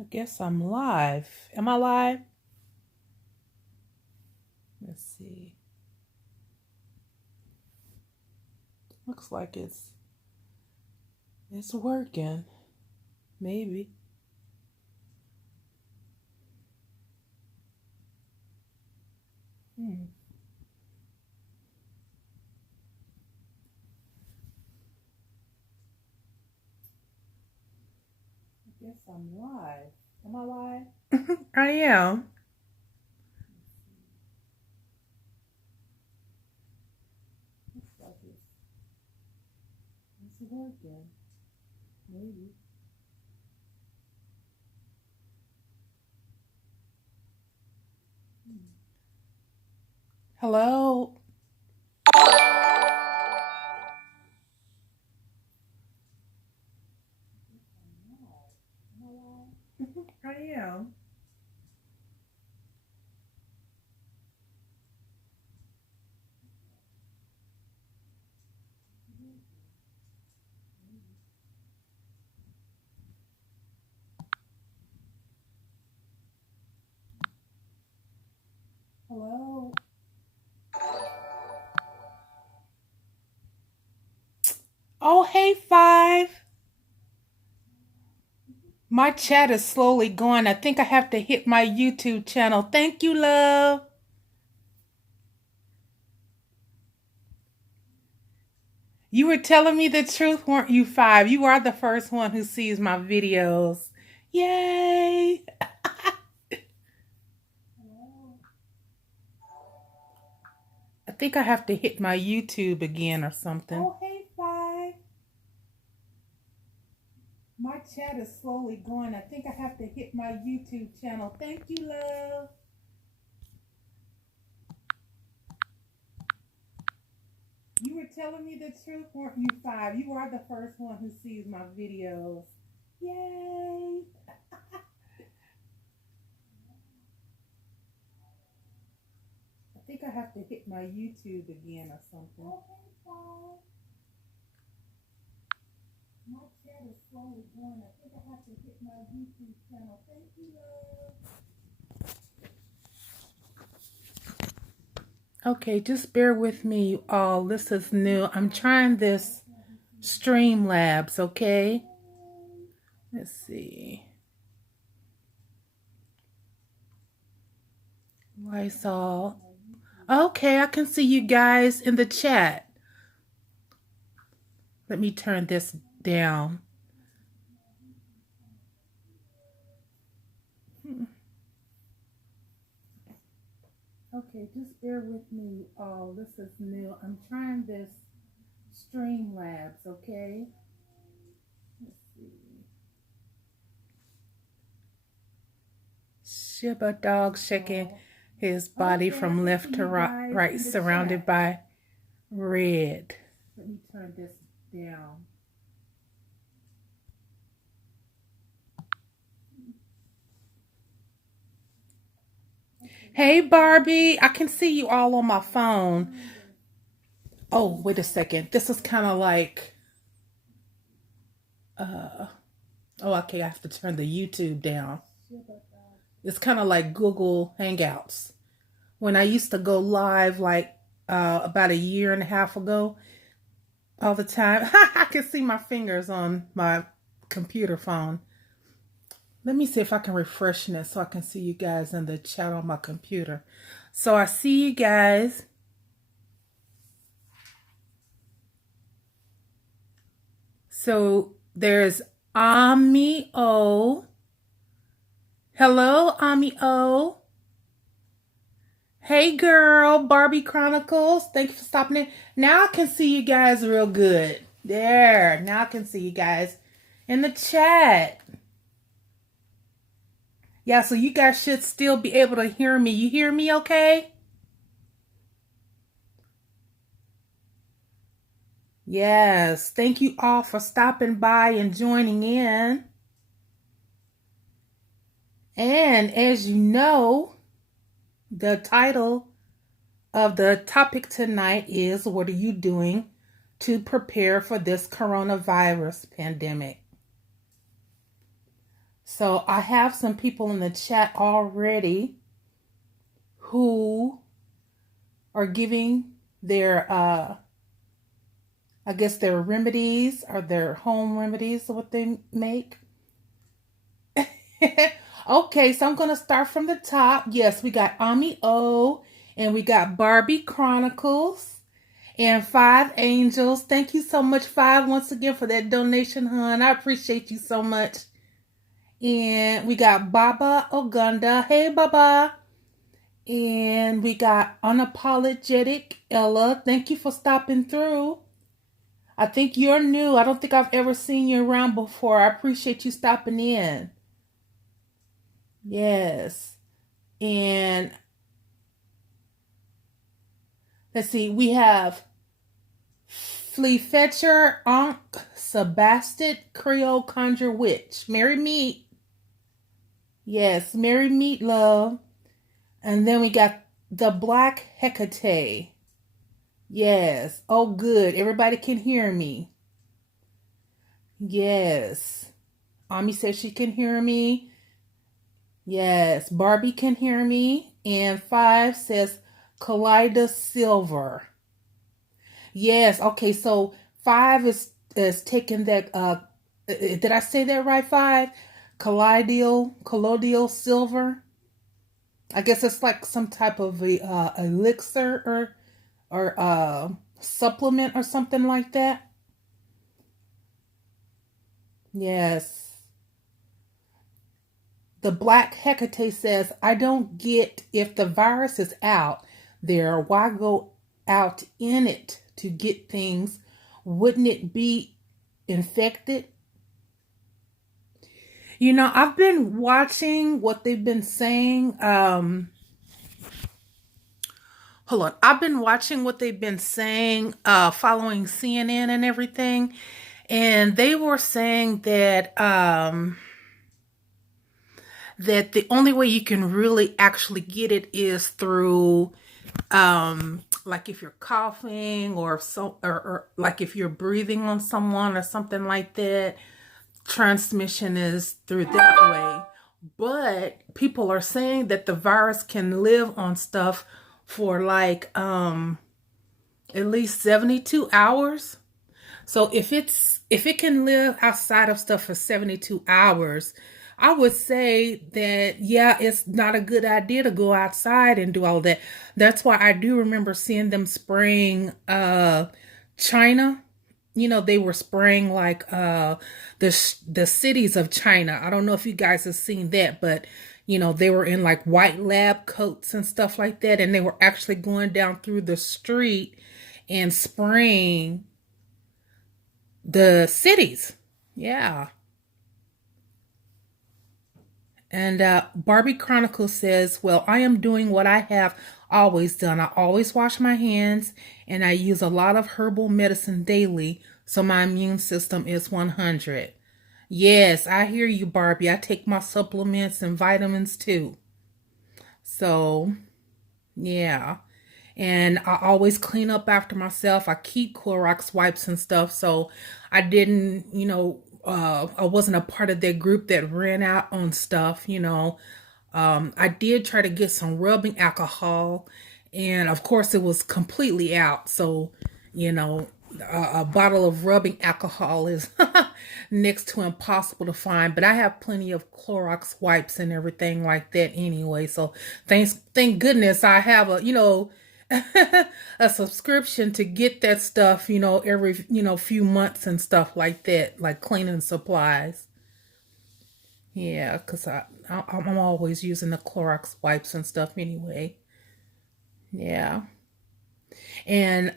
I guess I'm live. Am I live? Let's see. Looks like it's working. Maybe. I guess I'm live. Am I live? I am. Looks like it's working. Maybe. Hello. I am. Hello. Oh, hey, Five. My chat is slowly going. I think I have to hit my YouTube channel. Thank you, love. You were telling me the truth, weren't you, Five? You are the first one who sees my videos. Yay! I think I have to hit my YouTube again or something. Oh, hey, Five. My chat is slowly going. I think I have to hit my YouTube channel. Thank you, love. You were telling me the truth, weren't you, Five? You are the first one who sees my videos. Yay! I think I have to hit my YouTube again or something. Oh, hey, Five. My chat is slowly going. I think I have to hit my YouTube channel. Thank you, love. Okay, just bear with me, you all. This is new. I'm trying this Streamlabs, okay? Let's see. Lysol. Okay, I can see you guys in the chat. Let me turn this down. Okay, just bear with me, all. This is new. I'm trying this Streamlabs, okay? Let's see. Shiba dog shaking his body from left to right, surrounded by red. Let me turn this down. Hey, Barbie. I can see you all on my phone. Oh, wait a second. This is kind of like... oh, okay. I have to turn the YouTube down. It's kind of like Google Hangouts. When I used to go live like about a year and a half ago, all the time. I can see my fingers on my computer phone. Let me see if I can refresh this so I can see you guys in the chat on my computer. So I see you guys. So there's Ami O. Hello, Ami O. Hey, girl, Barbie Chronicles. Thank you for stopping in. Now I can see you guys real good. There. Now I can see you guys in the chat. Yeah, so you guys should still be able to hear me. You hear me okay? Yes. Thank you all for stopping by and joining in. And as you know, the title of the topic tonight is, what are you doing to prepare for this coronavirus pandemic? So I have some people in the chat already who are giving their, I guess their remedies or their home remedies, what they make. Okay, so I'm going to start from the top. Yes, we got Ami O, and we got Barbie Chronicles, and Five Angels. Thank you so much, Five, once again for that donation, hon. I appreciate you so much. And we got Baba Ogunda. Hey, Baba. And we got Unapologetic Ella. Thank you for stopping through. I think you're new. I don't think I've ever seen you around before. I appreciate you stopping in. Yes. And let's see. We have Flea Fetcher, Ankh, Sebastit, Creole Conjure Witch. Merry Meet. Yes, Merry Meet, love. And then we got the Black Hecate. Yes. Oh, good. Everybody can hear me. Yes. Ami says she can hear me. Yes. Barbie can hear me. And Five says Kaleido Silver. Yes. Okay. So Five is taking that. Did I say that right? Five. Colloidal silver. I guess it's like some type of elixir or supplement or something like that. Yes. The Black Hecate says, I don't get if the virus is out there, why go out in it to get things? Wouldn't it be infected? You know, I've been watching what they've been saying. Hold on. I've been watching what they've been saying, following CNN and everything. And they were saying that that the only way you can really actually get it is through like if you're coughing or like if you're breathing on someone or something like that. Transmission is through that way. But people are saying that the virus can live on stuff for like at least 72 hours. So if it can live outside of stuff for 72 hours, I would say that, yeah, it's not a good idea to go outside and do all that. That's why I do remember seeing them spraying China. You know, they were spraying like the cities of China. I don't know if you guys have seen that, but you know, they were in like white lab coats and stuff like that, and they were actually going down through the street and spraying the cities. Yeah. And Barbie Chronicles says, well, I am doing what I have always done. I always wash my hands and I use a lot of herbal medicine daily. So my immune system is 100. Yes, I hear you, Barbie. I take my supplements and vitamins too. So, yeah. And I always clean up after myself. I keep Clorox wipes and stuff. So I didn't, you know, I wasn't a part of that group that ran out on stuff, you know. I did try to get some rubbing alcohol, and of course it was completely out. So, you know, a bottle of rubbing alcohol is next to impossible to find, but I have plenty of Clorox wipes and everything like that anyway. So thank goodness I have a, you know, a subscription to get that stuff, you know, every, you know, few months and stuff like that, like cleaning supplies. Yeah, because I'm always using the Clorox wipes and stuff anyway. Yeah. And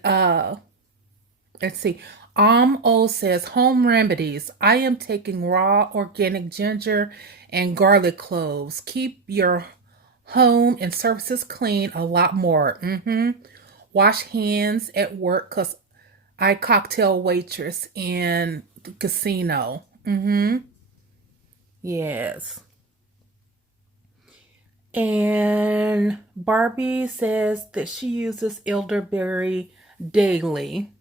let's see. O says home remedies. I am taking raw organic ginger and garlic cloves. Keep your home and surfaces clean a lot more. Wash hands at work because I cocktail waitress in the casino. Yes. And Barbie says that she uses elderberry daily.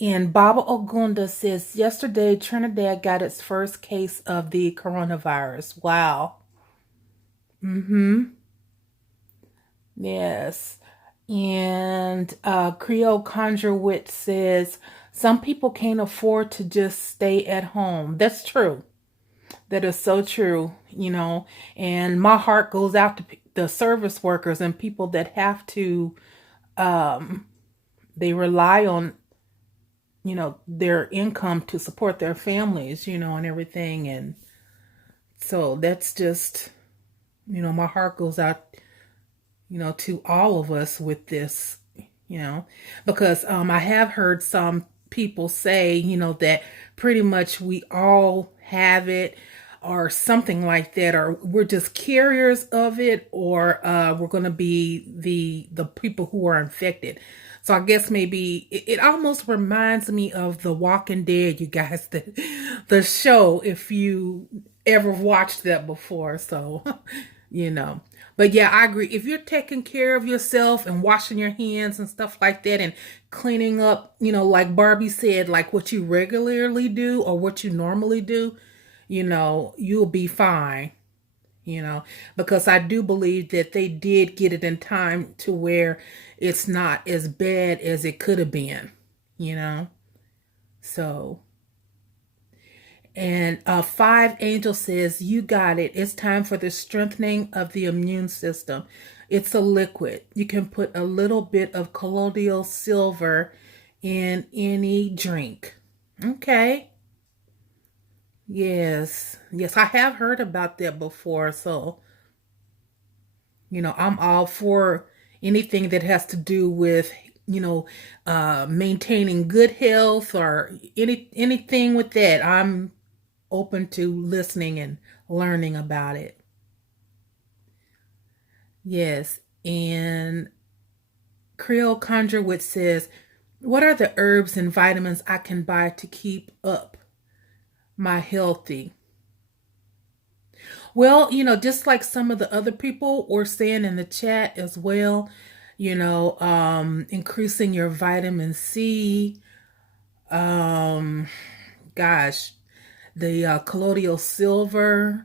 And Baba Ogunda says, yesterday Trinidad got its first case of the coronavirus. Wow. Mm-hmm. Yes. And Creole Conjurewit says, some people can't afford to just stay at home. That's true. That is so true, and my heart goes out to the service workers and people that have to, they rely on, their income to support their families, and everything. And so that's just, my heart goes out, to all of us with this, because I have heard some people say, that pretty much we all have it or something like that, or we're just carriers of it, or we're going to be the people who are infected. So I guess maybe it almost reminds me of The Walking Dead, you guys, the show, if you ever watched that before. So, you know. But yeah, I agree. If you're taking care of yourself and washing your hands and stuff like that and cleaning up, like Barbie said, like what you regularly do or what you normally do, you'll be fine, because I do believe that they did get it in time to where it's not as bad as it could have been, So, and Five Angel says, you got it. It's time for the strengthening of the immune system. It's a liquid. You can put a little bit of colloidal silver in any drink. Okay. Yes. Yes, I have heard about that before. So, I'm all for anything that has to do with, maintaining good health or anything with that. I'm open to listening and learning about it. Yes. And Creole Conjurewit says, what are the herbs and vitamins I can buy to keep up my healthy? Well, just like some of the other people were saying in the chat as well, increasing your vitamin C, gosh, the colloidal silver,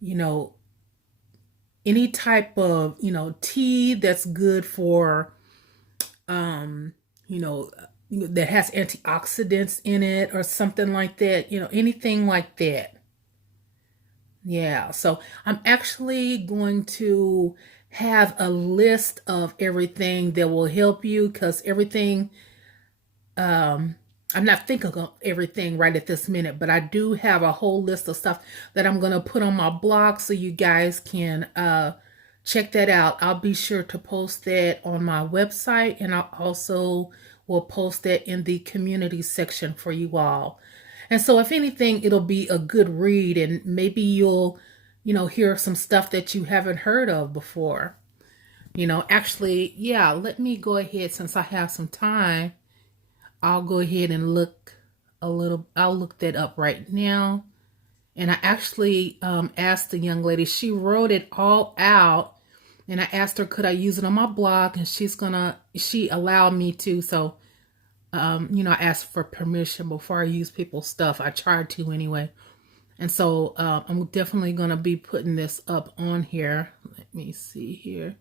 you know, any type of, tea that's good for, um, you know, that has antioxidants in it or something like that, anything like that. Yeah, so I'm actually going to have a list of everything that will help you because everything, um, I'm not thinking of everything right at this minute, but I do have a whole list of stuff that I'm going to put on my blog so you guys can check that out. I'll be sure to post that on my website, and I also will post that in the community section for you all. And so if anything, it'll be a good read and maybe you'll, hear some stuff that you haven't heard of before. Actually, yeah, let me go ahead since I have some time. I'll go ahead and I'll look that up right now. And I actually asked the young lady, she wrote it all out. And I asked her, could I use it on my blog? And she allowed me to. So, I asked for permission before I use people's stuff. I tried to anyway. And so I'm definitely going to be putting this up on here. Let me see here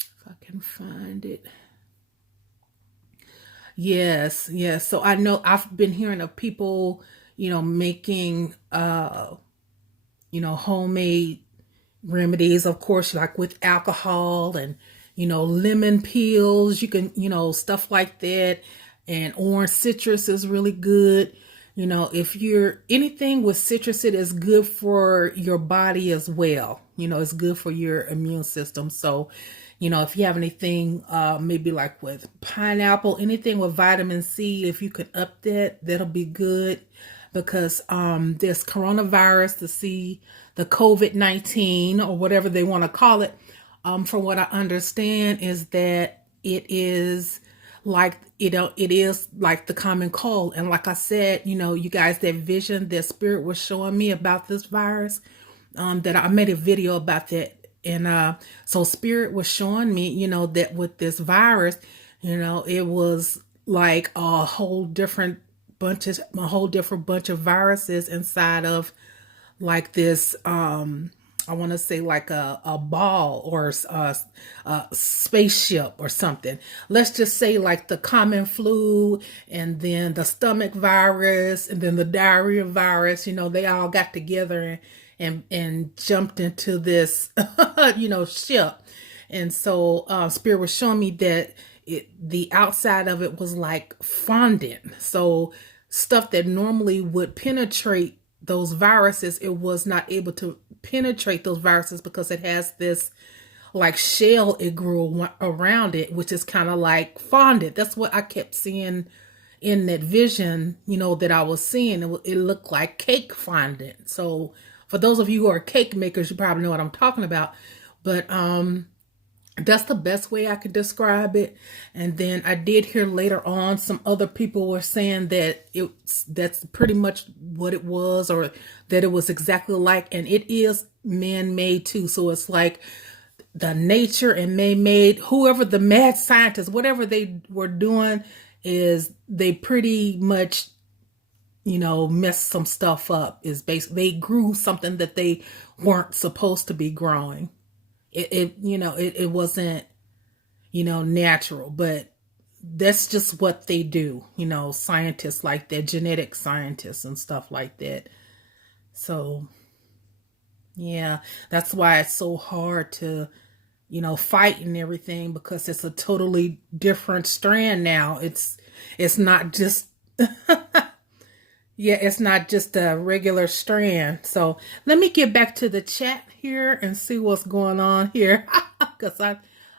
if I can find it. Yes, yes. So I know I've been hearing of people, making, homemade remedies, of course, like with alcohol and, lemon peels, you can, stuff like that. And orange citrus is really good. If you're anything with citrus, it is good for your body as well. It's good for your immune system. So, if you have anything, maybe like with pineapple, anything with vitamin C, if you could up that, that'll be good because this coronavirus, the COVID-19 or whatever they want to call it, from what I understand is that it is like, it is like the common cold. And like I said, you guys, that vision that spirit was showing me about this virus, that I made a video about that. And so spirit was showing me, that with this virus, it was like a whole different bunch of viruses inside of like this I want to say like a ball or a spaceship or something. Let's just say like the common flu and then the stomach virus and then the diarrhea virus, they all got together and jumped into this ship. And so Spirit was showing me that the outside of it was like fondant. So stuff that normally would penetrate those viruses, it was not able to penetrate those viruses because it has this like shell it grew around it, which is kind of like fondant. That's what I kept seeing in that vision, that I was seeing. It looked like cake fondant. So for those of you who are cake makers, you probably know what I'm talking about. But that's the best way I could describe it. And then I did hear later on some other people were saying that that's pretty much what it was, or that it was exactly like, and it is man-made too. So it's like the nature and man-made, whoever the mad scientists, whatever they were doing, is they pretty much, messed some stuff up. Is basically they grew something that they weren't supposed to be growing. It wasn't, natural, but that's just what they do, scientists like that, genetic scientists and stuff like that. So, yeah, that's why it's so hard to, fight and everything, because it's a totally different strand now. It's not just, yeah, it's not just a regular strand. So let me get back to the chat here and see what's going on here, because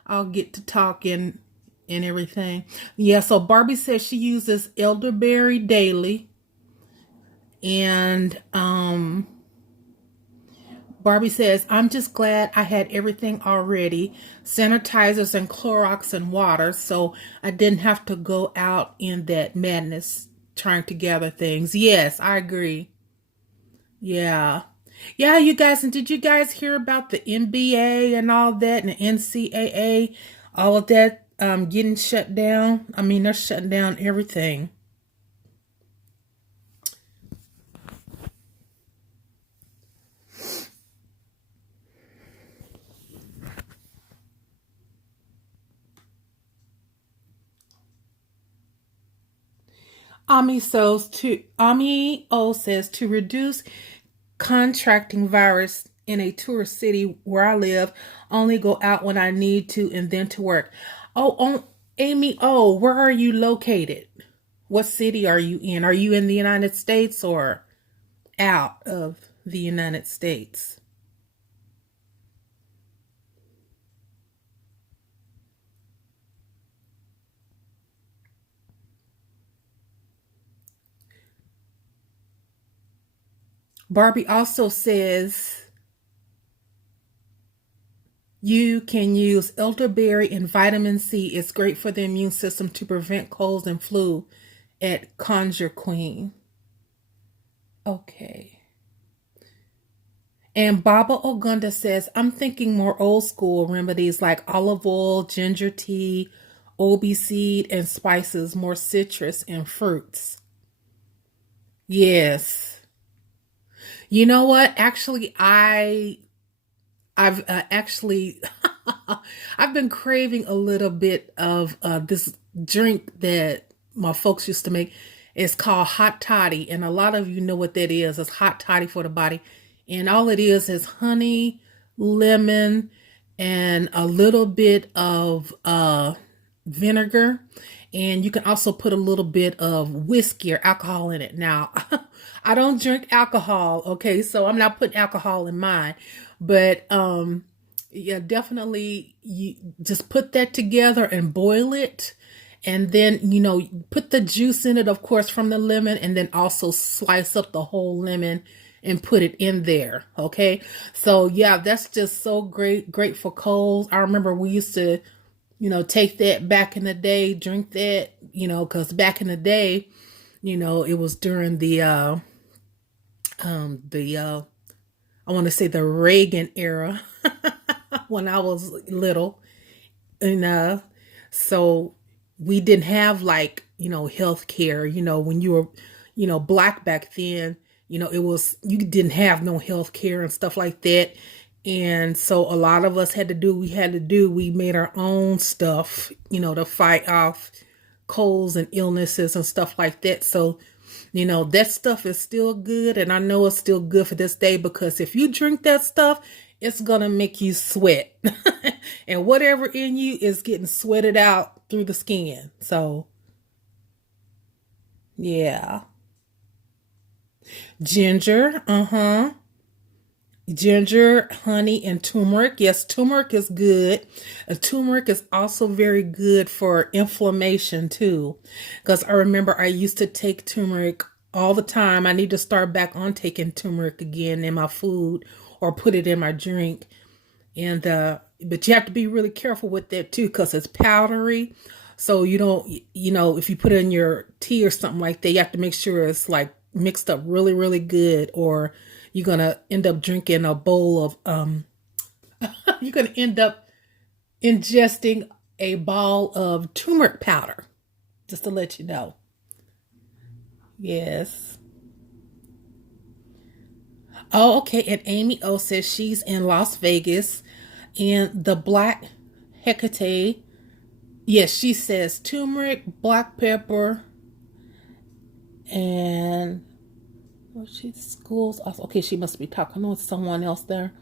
I'll get to talking and everything. Yeah, so Barbie says she uses elderberry daily. And Barbie says, I'm just glad I had everything already, sanitizers and Clorox and water, so I didn't have to go out in that madness trying to gather things. Yes, I agree. Yeah. Yeah, you guys, and did you guys hear about the NBA and all that, and the NCAA, all of that getting shut down? I mean, they're shutting down everything. Ami O says to reduce contracting virus in a tourist city where I live, only go out when I need to and then to work. Amy O, where are you located? What city are you in? Are you in the United States or out of the United States? Barbie also says you can use elderberry and vitamin C. It's great for the immune system to prevent colds and flu at Conjure Queen. Okay. And Baba Ogunda says, I'm thinking more old school remedies like olive oil, ginger tea, obi seed, and spices, more citrus and fruits. Yes. You know what? Actually, I've actually I've been craving a little bit of this drink that my folks used to make. It's called hot toddy, and a lot of you know what that is. It's hot toddy for the body, and all it is honey, lemon, and a little bit of vinegar. And you can also put a little bit of whiskey or alcohol in it. Now, I don't drink alcohol, okay, so I'm not putting alcohol in mine. But yeah, definitely you just put that together and boil it. And then, put the juice in it, of course, from the lemon, and then also slice up the whole lemon and put it in there. Okay. So yeah, that's just so great for colds. I remember we used to, take that back in the day, drink that, because back in the day, it was during the I want to say the Reagan era when I was little. And so we didn't have like health care. When you were, black back then, it was, you didn't have no health care and stuff like that. And so a lot of us we made our own stuff, to fight off colds and illnesses and stuff like that. So, that stuff is still good. And I know it's still good for this day, because if you drink that stuff, it's going to make you sweat. And whatever in you is getting sweated out through the skin. So, yeah. Ginger, ginger, honey, and turmeric. Yes, turmeric is good. Turmeric is also very good for inflammation too. Because I remember I used to take turmeric all the time. I need to start back on taking turmeric again in my food or put it in my drink. And but you have to be really careful with that too, because it's powdery. So you don't, if you put it in your tea or something like that, you have to make sure it's like mixed up really, really good, or you're going to end up drinking a bowl of, you're going to end up ingesting a ball of turmeric powder, just to let you know. Yes. Oh, okay. And Amy O says she's in Las Vegas, and the black Hecate. Yes, she says turmeric, black pepper, and she schools. Okay, she must be talking with someone else there.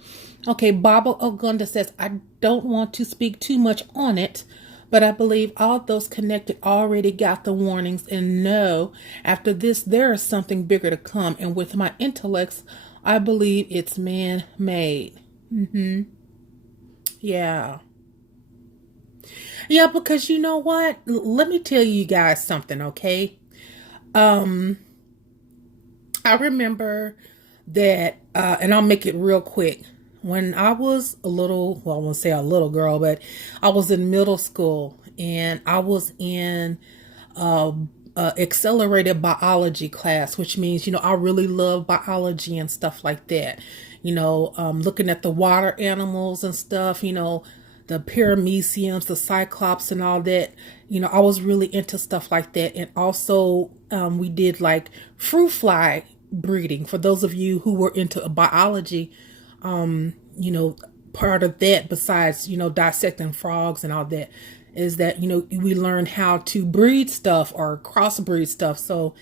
Okay, Baba Ogunda says, I don't want to speak too much on it, but I believe all those connected already got the warnings and know after this there is something bigger to come. And with my intellects, I believe it's man-made. Yeah. Yeah, because you know what? Let me tell you guys something, okay? I remember that, and I'll make it real quick. When I was a little, well, I won't say a little girl, but I was in middle school, and I was in accelerated biology class, which means, I really love biology and stuff like that. Looking at the water animals and stuff, the parameciums, the cyclops and all that. I was really into stuff like that. And also we did like fruit fly breeding. For those of you who were into biology, part of that, besides, dissecting frogs and all that, is that, we learned how to breed stuff or crossbreed stuff. So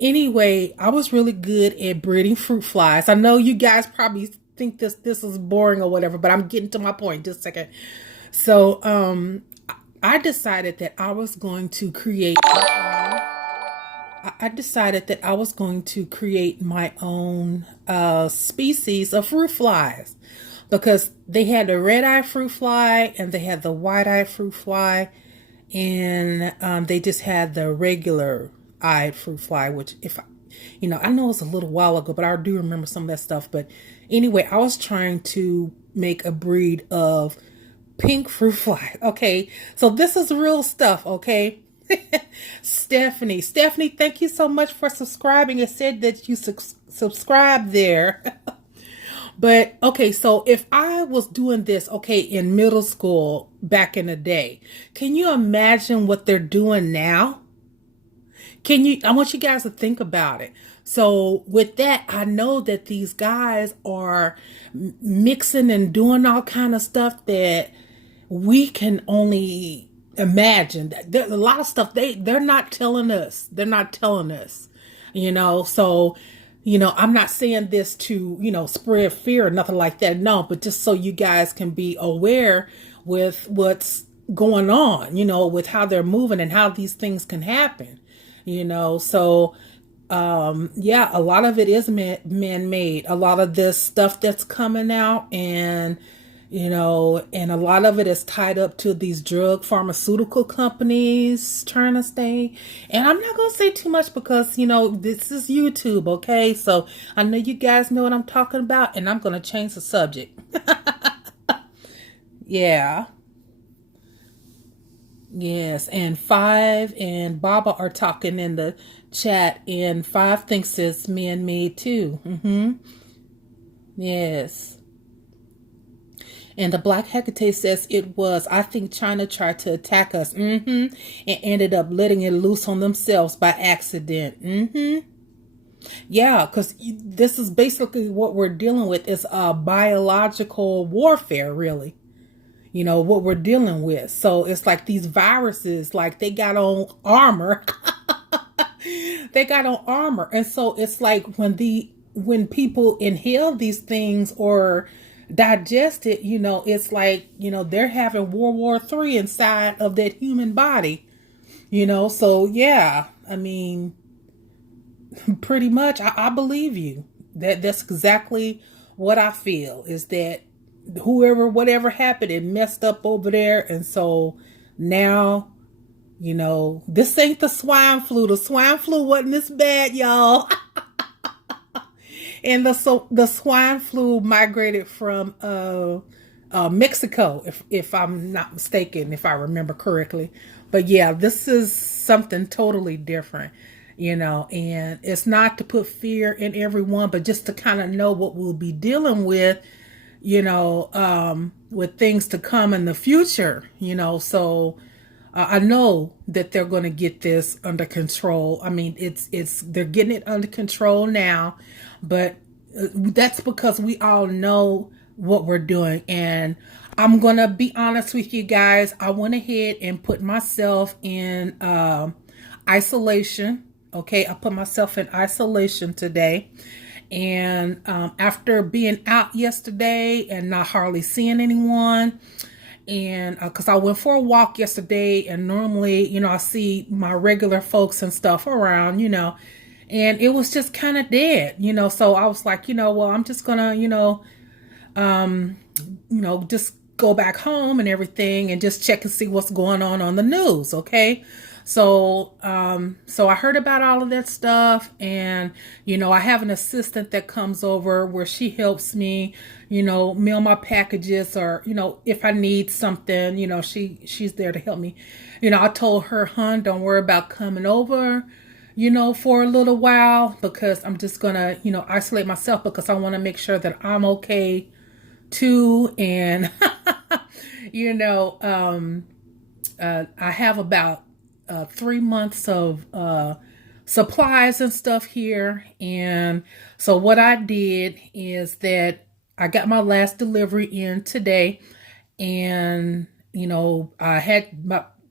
anyway, I was really good at breeding fruit flies. I know you guys probably think this is boring or whatever, but I'm getting to my point just a second. So I decided that I was going to create my own species of fruit flies, because they had the red-eye fruit fly and they had the white-eye fruit fly, and they just had the regular-eyed fruit fly, which I know it's a little while ago, but I do remember some of that stuff. But anyway, I was trying to make a breed of pink fruit fly. Okay, so this is real stuff. Okay. Stephanie, thank you so much for subscribing. It said that you subscribe there. But okay, so if I was doing this, in middle school back in the day, can you imagine what they're doing now? I want you guys to think about it. So with that, I know that these guys are mixing and doing all kind of stuff that we can only imagine. There's a lot of stuff they're not telling us. So, I'm not saying this to, spread fear or nothing like that. No, but just so you guys can be aware with what's going on, with how they're moving and how these things can happen, So, yeah, a lot of it is man-made. A lot of this stuff that's coming out, and and a lot of it is tied up to these pharmaceutical companies trying to stay. And I'm not going to say too much because, this is YouTube, okay? So I know you guys know what I'm talking about, and I'm going to change the subject. Yeah. Yes, and Five and Baba are talking in the chat, and Five thinks it's man-made too. Yes. And the Black Hecate says it was, I think China tried to attack us, and ended up letting it loose on themselves by accident. Yeah, because this is basically what we're dealing with is biological warfare, really. You know, what we're dealing with. So it's like these viruses, like they got on armor. They got on armor. And so it's like when people inhale these things or digest it, you know, it's like, you know, they're having World War III inside of that human body. You know, so yeah, I mean, pretty much I believe you. That's exactly what I feel, is that whatever happened, it messed up over there. And so now, you know, this ain't the swine flu. The swine flu wasn't this bad, y'all. And the swine flu migrated from Mexico, if I'm not mistaken, if I remember correctly. But yeah, this is something totally different, you know, and it's not to put fear in everyone, but just to kind of know what we'll be dealing with, you know, with things to come in the future, you know. So I know that they're going to get this under control. I mean, they're getting it under control now, but that's because we all know what we're doing. And I'm going to be honest with you guys. I went ahead and put myself in isolation. Okay, I put myself in isolation today. And after being out yesterday and not hardly seeing anyone, and because I went for a walk yesterday, and normally, you know, I see my regular folks and stuff around, you know, and it was just kind of dead, you know. So I was like, you know, well, I'm just gonna, just go back home and everything and just check and see what's going on the news. Okay. So I heard about all of that stuff, and, you know, I have an assistant that comes over where she helps me, you know, mail my packages, or, you know, if I need something, you know, she's there to help me. You know, I told her, hon, don't worry about coming over, you know, for a little while, because I'm just gonna, you know, isolate myself, because I want to make sure that I'm okay too. And, you know, I have about 3 months of supplies and stuff here. And so what I did is that I got my last delivery in today, and, you know, I had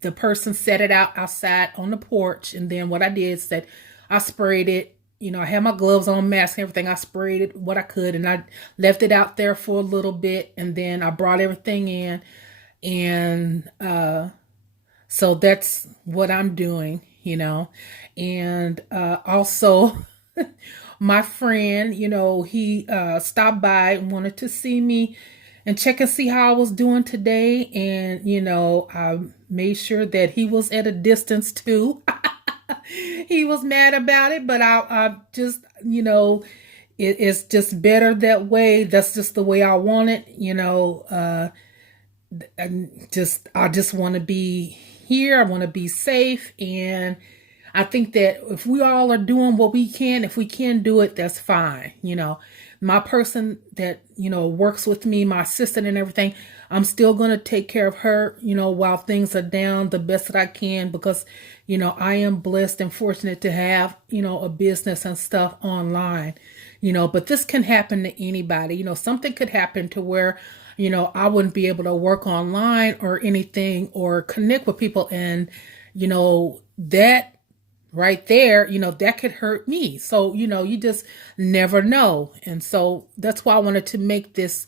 the person set it out outside on the porch. And then what I did is that I sprayed it. You know, I had my gloves on, mask, and everything. I sprayed it what I could, and I left it out there for a little bit, and then I brought everything in. And so that's what I'm doing, you know. And also, my friend, you know, he stopped by and wanted to see me and check and see how I was doing today. And, you know, I made sure that he was at a distance too. He was mad about it, but I just, you know, it's just better that way. That's just the way I want it, you know. I just want to be here. I want to be safe. And I think that if we all are doing what we can, if we can do it, that's fine. You know, my person that, you know, works with me, my assistant and everything, I'm still going to take care of her, you know, while things are down the best that I can, because, you know, I am blessed and fortunate to have, you know, a business and stuff online, you know. But this can happen to anybody. You know, something could happen to where, you know, I wouldn't be able to work online or anything or connect with people. And, you know, that right there, you know, that could hurt me. So, you know, you just never know. And so that's why I wanted to make this,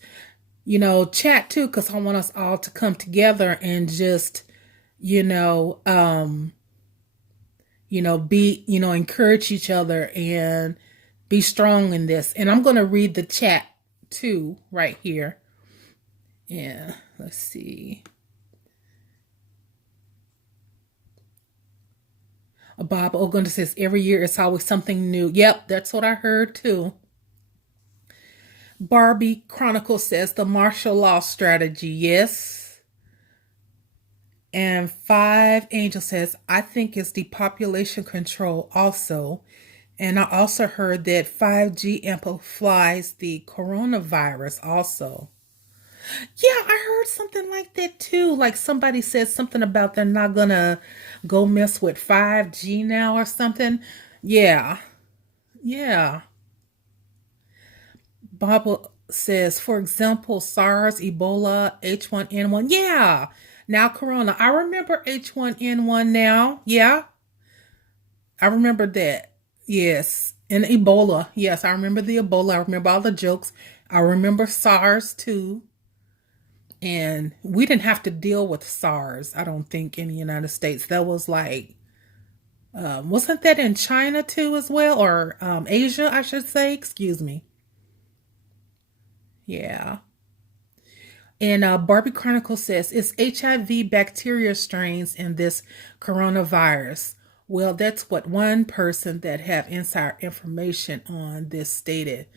you know, chat too, because I want us all to come together and just, you know, be, you know, encourage each other and be strong in this. And I'm going to read the chat too right here. Yeah, let's see. Bob Ogunda says, every year it's always something new. Yep, that's what I heard too. Barbie Chronicle says, the martial law strategy. Yes. And Five Angel says, I think it's the population control also. And I also heard that 5G amplifies the coronavirus also. Yeah, I heard something like that too. Like somebody said something about they're not gonna go mess with 5G now or something. Yeah, yeah. Bible says, for example, SARS, Ebola, H1N1. Yeah. Now Corona. I remember H1N1 now. Yeah. I remember that. Yes. And Ebola. Yes, I remember the Ebola. I remember all the jokes. I remember SARS too. And we didn't have to deal with SARS, I don't think, in the United States. That was like, wasn't that in China too as well? Or Asia, I should say. Excuse me. Yeah. And Barbie Chronicle says, it's HIV bacteria strains in this coronavirus. Well, that's what one person that have insider information on this stated.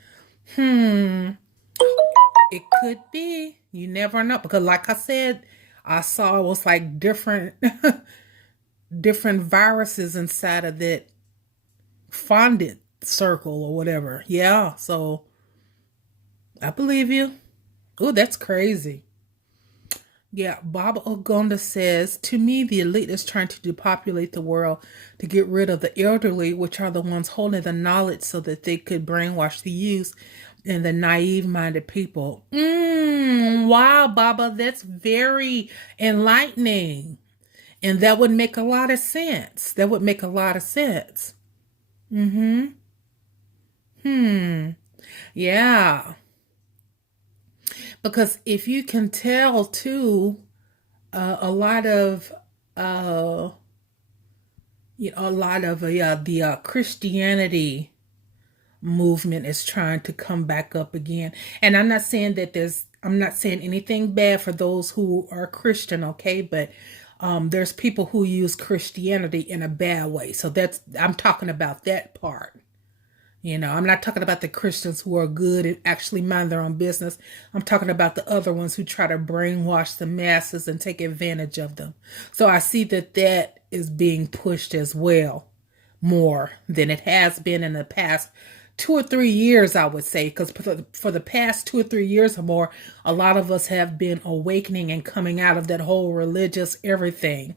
Hmm. It could be. You never know. Because like I said, I saw it was like different different viruses inside of that fondant circle or whatever. Yeah. So I believe you. Oh, that's crazy. Yeah, Bob Ogonda says, to me, the elite is trying to depopulate the world to get rid of the elderly, which are the ones holding the knowledge so that they could brainwash the youth and the naive-minded people. Wow, Baba, that's very enlightening. And that would make a lot of sense. That would make a lot of sense. Mm-hmm. Hmm. Yeah. Because if you can tell, too, a lot of the Christianity movement is trying to come back up again. And I'm not saying I'm not saying anything bad for those who are Christian, okay? But there's people who use Christianity in a bad way. So I'm talking about that part. I'm not talking about the Christians who are good and actually mind their own business. I'm talking about the other ones who try to brainwash the masses and take advantage of them. So I see that is being pushed as well, more than it has been in the past 2 or 3 years, I would say, because for the past 2 or 3 years or more, a lot of us have been awakening and coming out of that whole religious everything,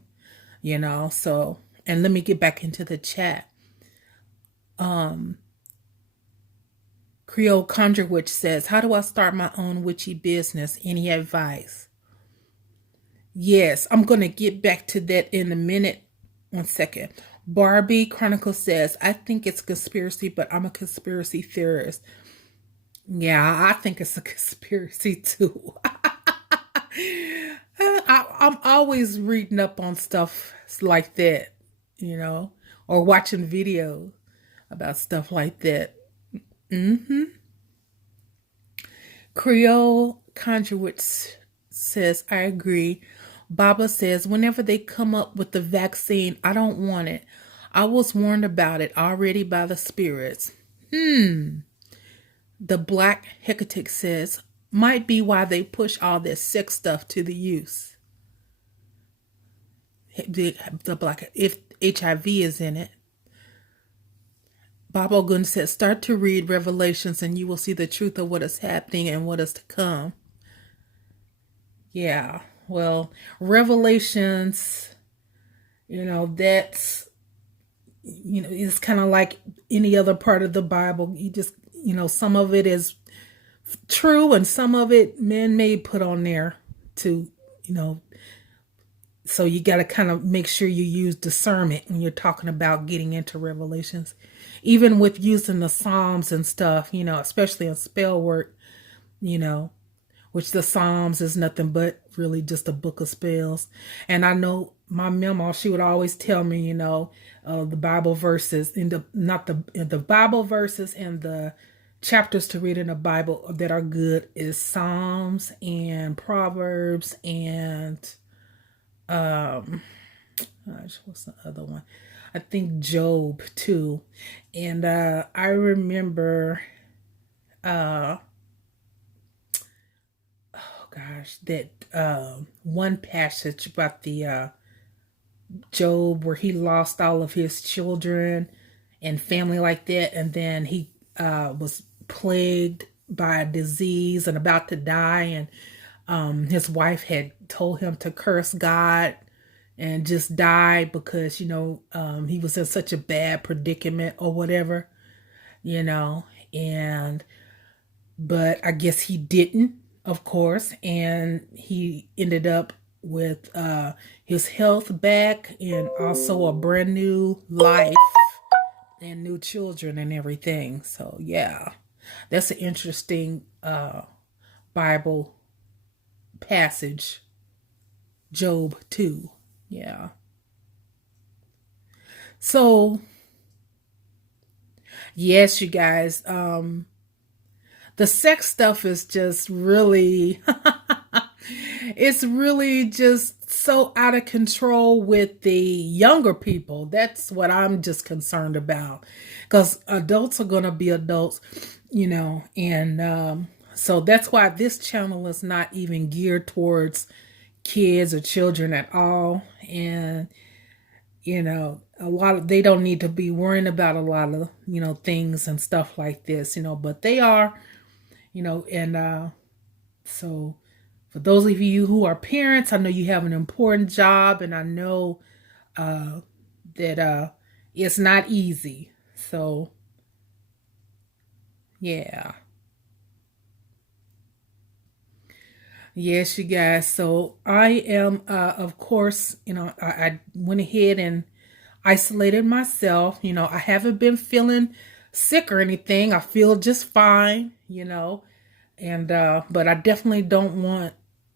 So, and let me get back into the chat. Creole Conjure Witch says, how do I start my own witchy business? Any advice? Yes, I'm going to get back to that in a minute. 1 second. Barbie Chronicle says, I think it's conspiracy, but I'm a conspiracy theorist. Yeah, I think it's a conspiracy too. I'm always reading up on stuff like that, or watching videos about stuff like that. Mm-hmm. Creole Conduit says, I agree. Baba says, whenever they come up with the vaccine, I don't want it. I was warned about it already by the spirits. The Black Hecate says, might be why they push all this sex stuff to the youth. The black, if HIV is in it. Bob Ogun says, start to read Revelations and you will see the truth of what is happening and what is to come. Yeah, well, Revelations, that's, it's kind of like any other part of the Bible. You just, some of it is true and some of it man-made put on there to, so you got to kind of make sure you use discernment when you're talking about getting into Revelations. Even with using the Psalms and stuff, especially in spell work, which the Psalms is nothing but really just a book of spells. And I know my mama, she would always tell me, the Bible verses, the Bible verses and the chapters to read in the Bible that are good is Psalms and Proverbs and what's the other one? I think Job too. And I remember that one passage about the Job where he lost all of his children and family like that, and then he was plagued by a disease and about to die, and his wife had told him to curse God and just die because, he was in such a bad predicament or whatever, you know, and, but I guess he didn't, of course, and he ended up with his health back and also a brand new life and new children and everything. So yeah, that's an interesting Bible passage, Job 2. Yeah. So yes, you guys, the sex stuff is just really it's really just so out of control with the younger people. That's what I'm just concerned about, because adults are going to be adults, and so that's why this channel is not even geared towards kids or children at all. And a lot of, they don't need to be worrying about a lot of things and stuff like this, but they are, and so for those of you who are parents, I know you have an important job, and I know that it's not easy. So yeah. Yes, you guys. So I am, of course, I went ahead and isolated myself. I haven't been feeling sick or anything. I feel just fine, and but I definitely don't want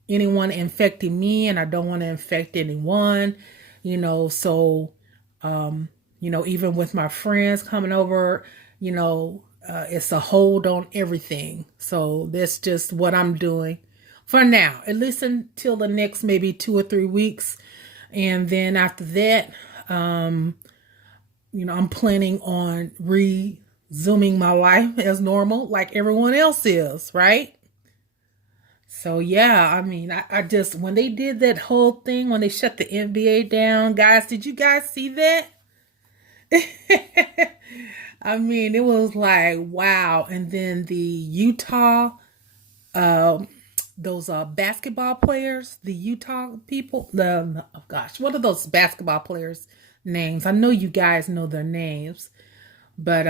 anyone infecting me, and I don't want to infect anyone, so even with my friends coming over, it's a hold on everything. So that's just what I'm doing for now, at least until the next maybe 2 or 3 weeks. And then after that, I'm planning on resuming my life as normal, like everyone else is, right? So yeah, I mean, I just, when they did that whole thing, when they shut the NBA down, guys, did you guys see that? I mean, it was like, wow. And then the Utah, those basketball players, the Utah people, oh gosh, what are those basketball players' names? I know you guys know their names, but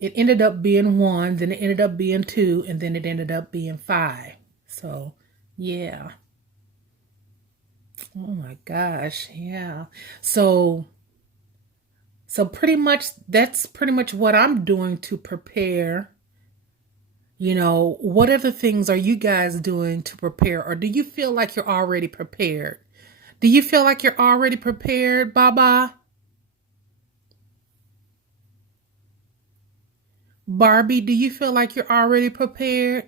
it ended up being 1, then it ended up being 2, and then it ended up being 5. So yeah. Oh my gosh, yeah. So pretty much that's pretty much what I'm doing to prepare. What other things are you guys doing to prepare? Or do you feel like you're already prepared? Do you feel like you're already prepared, Baba? Barbie, do you feel like you're already prepared?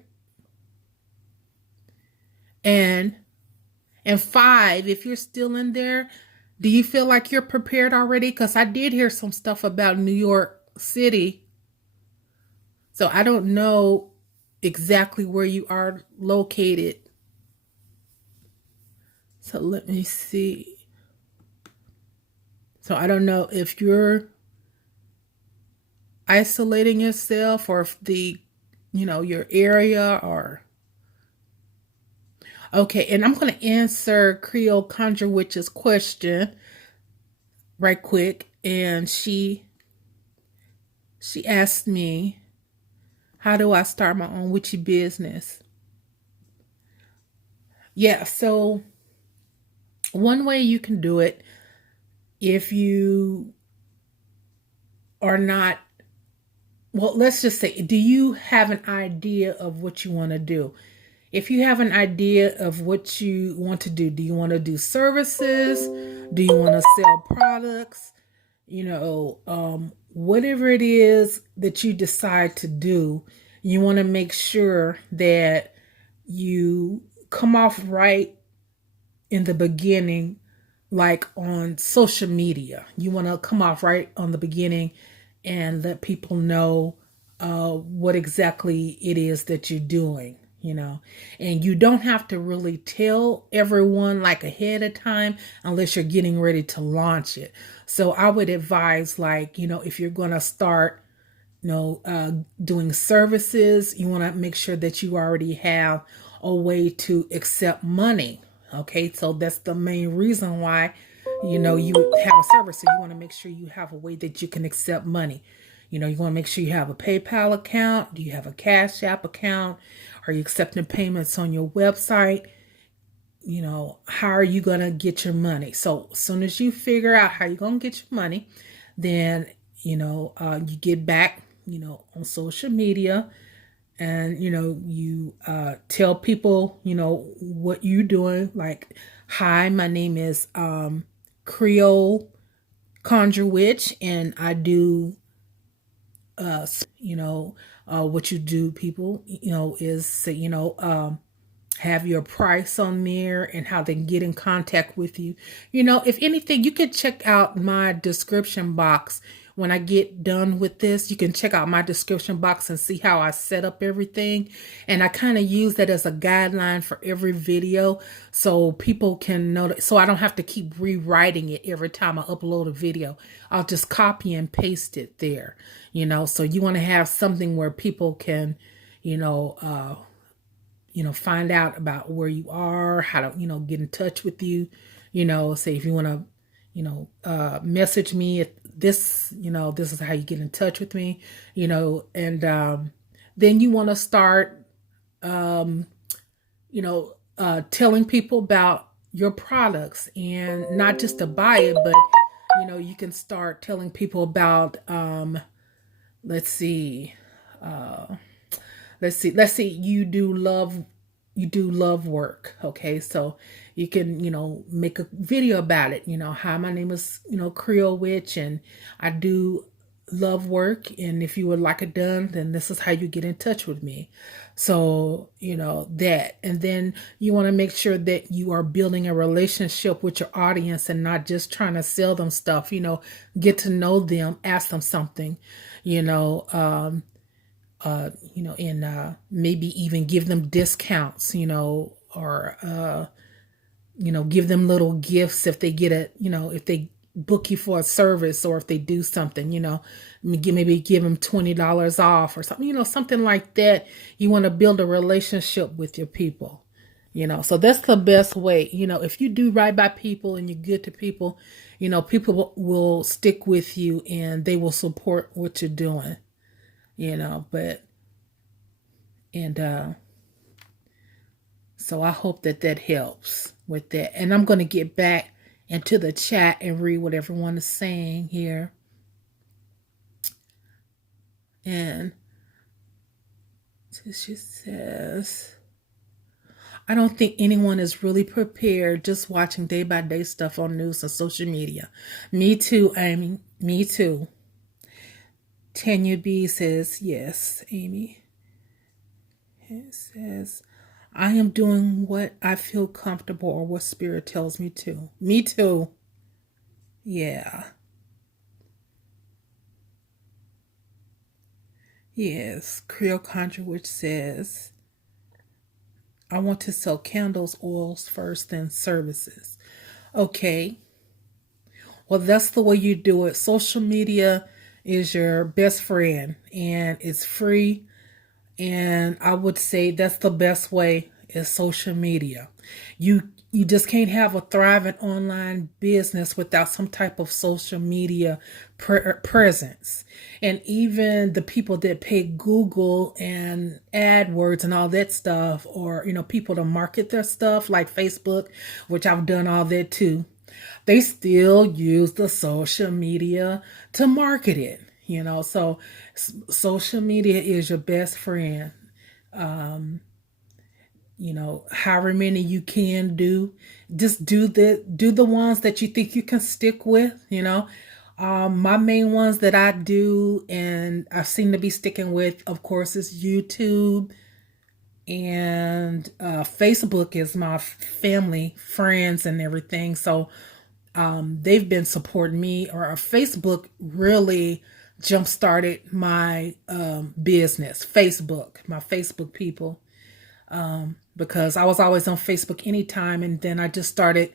And 5, if you're still in there, do you feel like you're prepared already? Because I did hear some stuff about New York City. So I don't know exactly where you are located. So let me see. So I don't know if you're isolating yourself, or if your area, or okay. And I'm going to answer Creole Conjure Witch's question right quick. And she asked me, how do I start my own witchy business? Yeah, so one way you can do it, if you are not, well, let's just say, do you have an idea of what you want to do? If you have an idea of what you want to do you want to do services? Do you want to sell products? Whatever it is that you decide to do, you want to make sure that you come off right in the beginning, like on social media. You want to come off right on the beginning and let people know what exactly it is that you're doing. And you don't have to really tell everyone like ahead of time unless you're getting ready to launch it. So I would advise, like, if you're going to start doing services, you want to make sure that you already have a way to accept money. Okay, so that's the main reason why, you have a service. So you want to make sure you have a way that you can accept money. You want to make sure you have a PayPal account. Do you have a Cash App account? Are you accepting payments on your website? How are you going to get your money? So as soon as you figure out how you're going to get your money, then, you get back, on social media, and, you tell people, what you're doing. Like, hi, my name is Creole Conjure Witch, and I do, what you do, people, is, have your price on there and how they can get in contact with you. If anything, you can check out my description box. When I get done with this, you can check out my description box and see how I set up everything. And I kind of use that as a guideline for every video so people can know that, so I don't have to keep rewriting it every time I upload a video. I'll just copy and paste it there, so you want to have something where people can, find out about where you are, how to, get in touch with you, say if you want to, message me at this, this is how you get in touch with me, and then you want to start, telling people about your products, and not just to buy it, but, you can start telling people about, let's see, you do love work. Okay, so you can, make a video about it. Hi, my name is, Creole Witch, and I do love work, and if you would like it done, then this is how you get in touch with me. So, that, and then you want to make sure that you are building a relationship with your audience and not just trying to sell them stuff. Get to know them, ask them something, and maybe even give them discounts, or, give them little gifts if they get if they book you for a service, or if they do something, maybe give them $20 off or something, something like that. You want to build a relationship with your people, so that's the best way. If you do right by people and you're good to people, people will stick with you and they will support what you're doing. So I hope that helps with that. And I'm going to get back into the chat and read what everyone is saying here. And she says, I don't think anyone is really prepared just watching day by day stuff on news and social media. Me too, Amy. Me too. Tanya B says, yes, Amy. It says, I am doing what I feel comfortable or what spirit tells me to. Me too. Yeah. Yes. Creole Conjure, which says, I want to sell candles, oils first, then services. Okay. Well, that's the way you do it. Social media is your best friend, and it's free. And I would say that's the best way, is social media. You just can't have a thriving online business without some type of social media presence. And even the people that pay Google and AdWords and all that stuff, or, people to market their stuff like Facebook, which I've done all that too, they still use the social media to market it. So social media is your best friend. However many you can do, just do the ones that you think you can stick with. My main ones that I do and I seem to be sticking with, of course, is YouTube, and Facebook is my family, friends, and everything. So they've been supporting me, or Facebook really jump-started my business. My Facebook people, because I was always on Facebook anytime, and then I just started,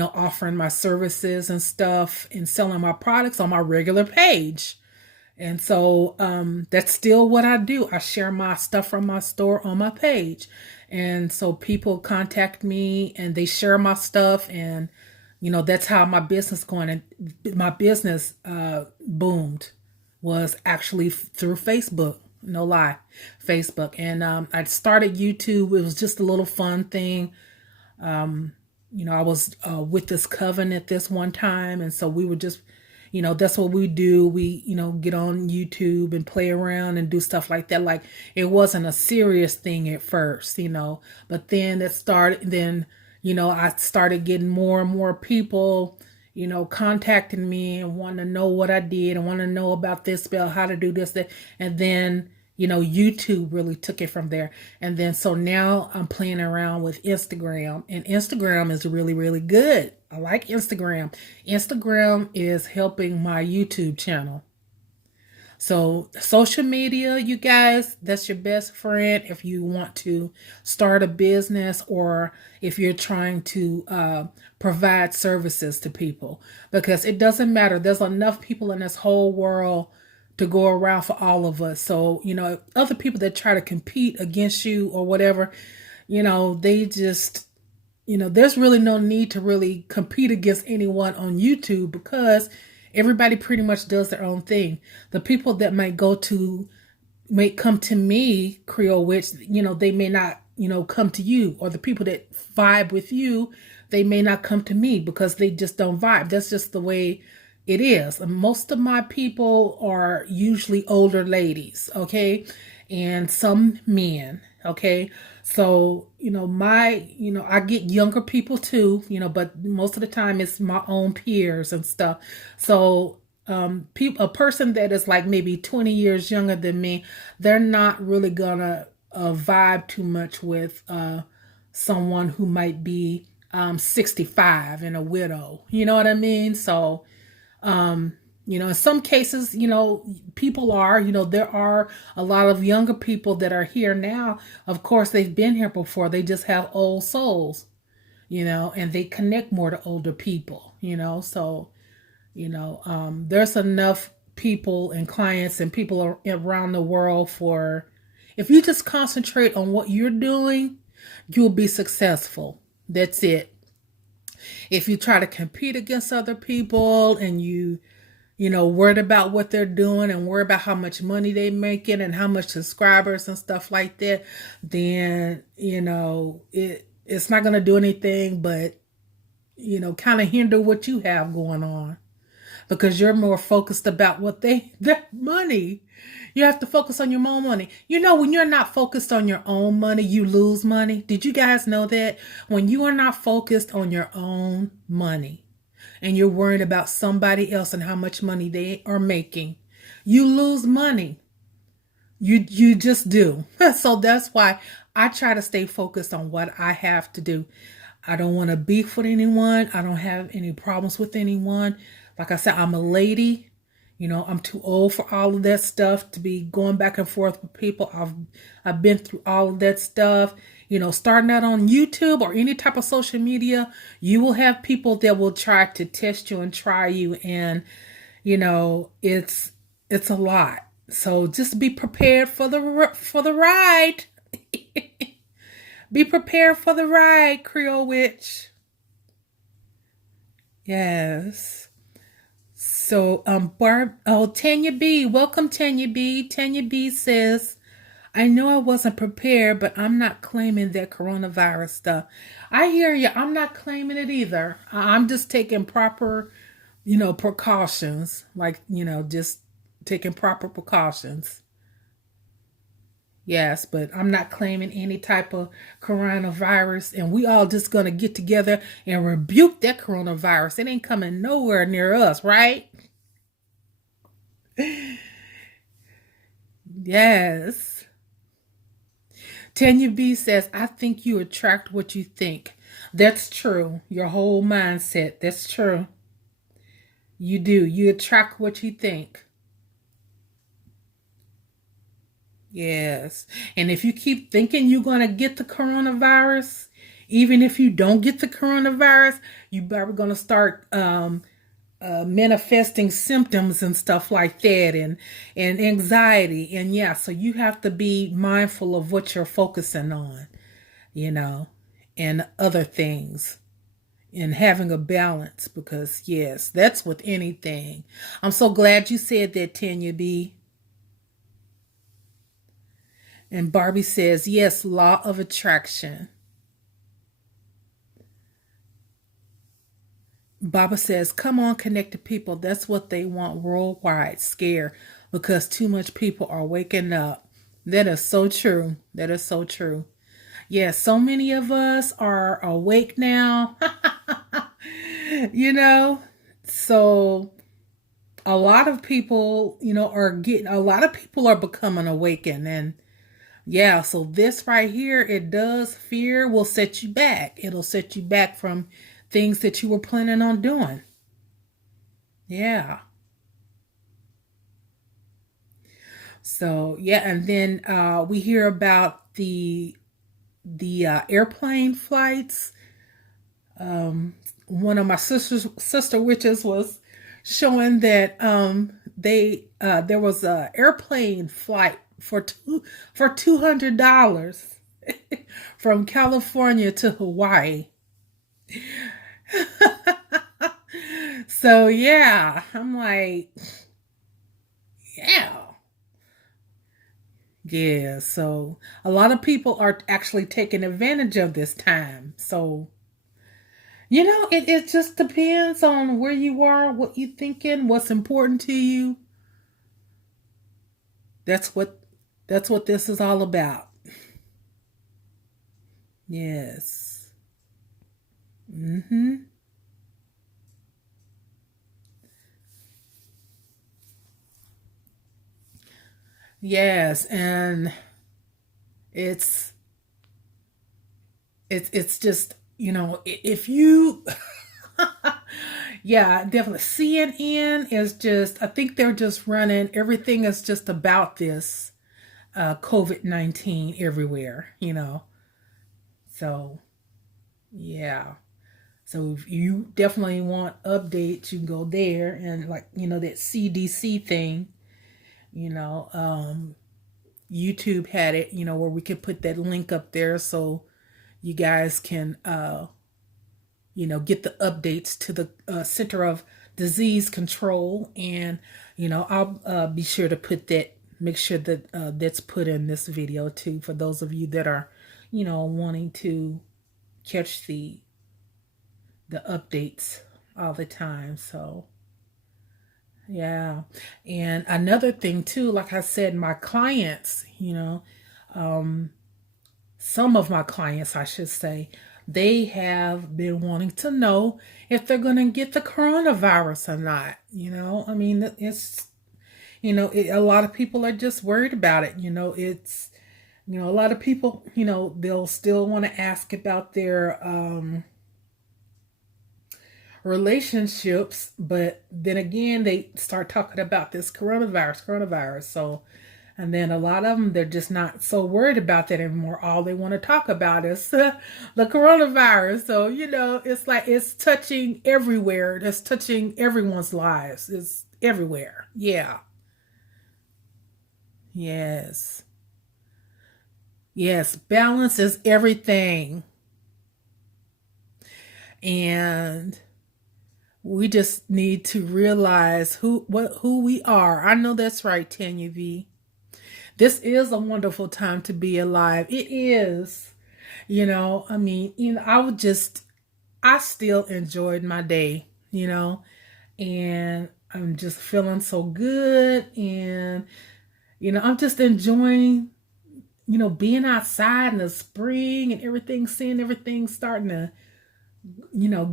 offering my services and stuff and selling my products on my regular page, And so that's still what I do. I share my stuff from my store on my page. And so people contact me and they share my stuff. And, that's how my business going. And my business boomed was actually through Facebook. No lie, Facebook. And I started YouTube. It was just a little fun thing. I was with this covenant this one time. And so we were just, that's what we do. We, get on YouTube and play around and do stuff like that. Like it wasn't a serious thing at first, but then I started getting more and more people, contacting me and wanting to know what I did and want to know about this spell, how to do this, that. And then, YouTube really took it from there. And then, so now I'm playing around with Instagram, and Instagram is really, really good. I like Instagram. Instagram is helping my YouTube channel. So social media, you guys, that's your best friend if you want to start a business or if you're trying to provide services to people, because it doesn't matter. There's enough people in this whole world to go around for all of us. So, other people that try to compete against you or whatever, they just, there's really no need to really compete against anyone on YouTube, because everybody pretty much does their own thing. The people that might come to me, Creole Witch, they may not, come to you, or the people that vibe with you, they may not come to me because they just don't vibe. That's just the way it is. Most of my people are usually older ladies, okay? And some men, okay? So, I get younger people too, but most of the time it's my own peers and stuff. So, a person that is like maybe 20 years younger than me, they're not really gonna vibe too much with someone who might be 65 and a widow. You know what I mean? So, in some cases, people are, there are a lot of younger people that are here now. Of course, they've been here before. They just have old souls, and they connect more to older people, so, there's enough people and clients and people around the world if you just concentrate on what you're doing, you'll be successful. That's it. If you try to compete against other people and worried about what they're doing and worried about how much money they making and how much subscribers and stuff like that, then, it's not going to do anything but, kind of hinder what you have going on, because you're more focused about their money. You have to focus on your own money. When you're not focused on your own money, you lose money. Did you guys know that? When you are not focused on your own money and you're worried about somebody else and how much money they are making, you lose money. You just do. So that's why I try to stay focused on what I have to do. I don't want to beef with anyone. I don't have any problems with anyone. Like I said, I'm a lady. I'm too old for all of that stuff to be going back and forth with people. I've been through all of that stuff. Starting out on YouTube or any type of social media, you will have people that will try to test you and try you. And, it's a lot. So just be prepared for the ride. Be prepared for the ride, Creole Witch. Yes. So, Tanya B. Welcome, Tanya B. Tanya B says, I know I wasn't prepared, but I'm not claiming that coronavirus stuff. I hear you. I'm not claiming it either. I'm just taking proper, precautions. Like, just taking proper precautions. Yes, but I'm not claiming any type of coronavirus, and we all just going to get together and rebuke that coronavirus. It ain't coming nowhere near us, right? Yes. Tanya B says, I think you attract what you think. That's true. Your whole mindset. That's true. You do. You attract what you think. Yes. And if you keep thinking you're going to get the coronavirus, even if you don't get the coronavirus, you probably going to start manifesting symptoms and stuff like that, and anxiety. And yeah, so you have to be mindful of what you're focusing on, you know, and other things, and having a balance, because yes, that's with anything. I'm so glad you said that, Tanya B. And Barbie says, yes, law of attraction. Baba says, come on, connected people. That's what they want worldwide. Scare, because too much people are waking up. That is so true. That is so true. Yes, so many of us are awake now. you know, so a lot of people, a lot of people are becoming awakened. And yeah, so this right here, it does, fear will set you back. It'll set you back from things that you were planning on doing. Yeah. So yeah, and then we hear about the airplane flights. One of my sister witches was showing that there was a airplane flight for $200 from California to Hawaii. So yeah, I'm like, yeah. Yeah, so a lot of people are actually taking advantage of this time. So, it just depends on where you are, what you're thinking, what's important to you. That's what this is all about. Yes. Mm-hmm. Yes, and it's it's just, if you yeah, definitely. CNN is just, I think they're just running, everything is just about this COVID-19 everywhere. So, yeah. So if you definitely want updates, you can go there, and like, that CDC thing, you know, um, YouTube had it, where we could put that link up there so you guys can, get the updates to the Center of Disease Control. And, I'll be sure to make sure that that's put in this video too, for those of you that are, wanting to catch the updates all the time. So, yeah. And another thing too, like I said, my clients, um, some of my clients, I should say, they have been wanting to know if they're going to get the coronavirus or not. I mean, it's, a lot of people are just worried about it. It's, a lot of people, they'll still want to ask about their relationships, but then again, they start talking about this coronavirus. So, and then a lot of them, they're just not so worried about that anymore. All they want to talk about is the coronavirus. So, it's like it's touching everywhere. It's touching everyone's lives. It's everywhere. Yeah. Yes. Yes. Balance is everything. And we just need to realize who we are. I know that's right, Tanya V. This is a wonderful time to be alive. It is. I mean, I still enjoyed my day, and I'm just feeling so good. And, I'm just enjoying, being outside in the spring and everything, seeing everything starting to,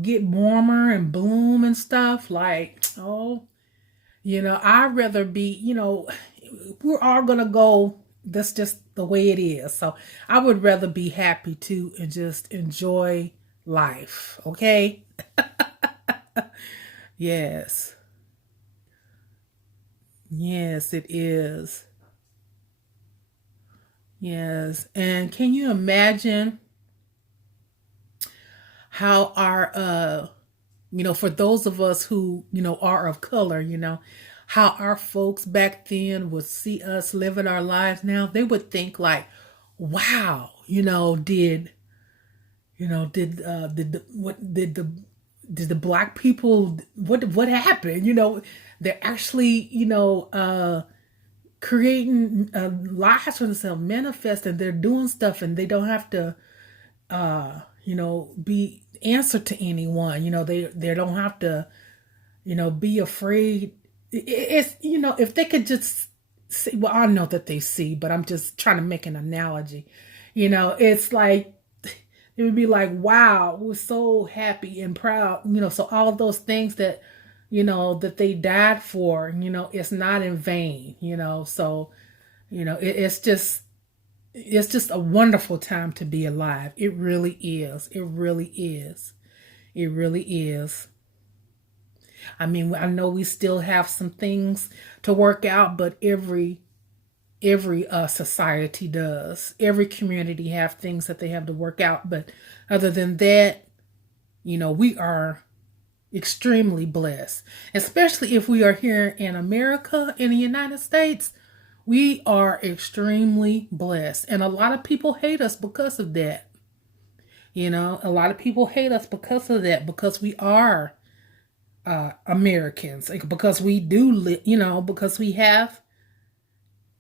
get warmer and bloom and stuff. Like, oh, I'd rather be, we're all going to go. That's just the way it is. So I would rather be happy too and just enjoy life. Okay. Yes. Yes, it is. Yes. And can you imagine how our for those of us who, are of color, how our folks back then would see us living our lives now, they would think like, wow, did the black people, what happened? They're actually, creating lives for themselves, manifesting, they're doing stuff and they don't have to be answered to anyone. They don't have to, be afraid. It's, if they could just see, well, I know that they see, but I'm just trying to make an analogy. It's like, it would be like, wow, we're so happy and proud, so all of those things that, that they died for, it's not in vain, so, it's just a wonderful time to be alive. It really is. It really is. It really is. I mean, I know we still have some things to work out, but every society does. Every community have things that they have to work out. But other than that, we are extremely blessed, especially if we are here in America, in the United States. We are extremely blessed. And a lot of people hate us because of that. A lot of people hate us because of that, because we are Americans, because we do live, because we have,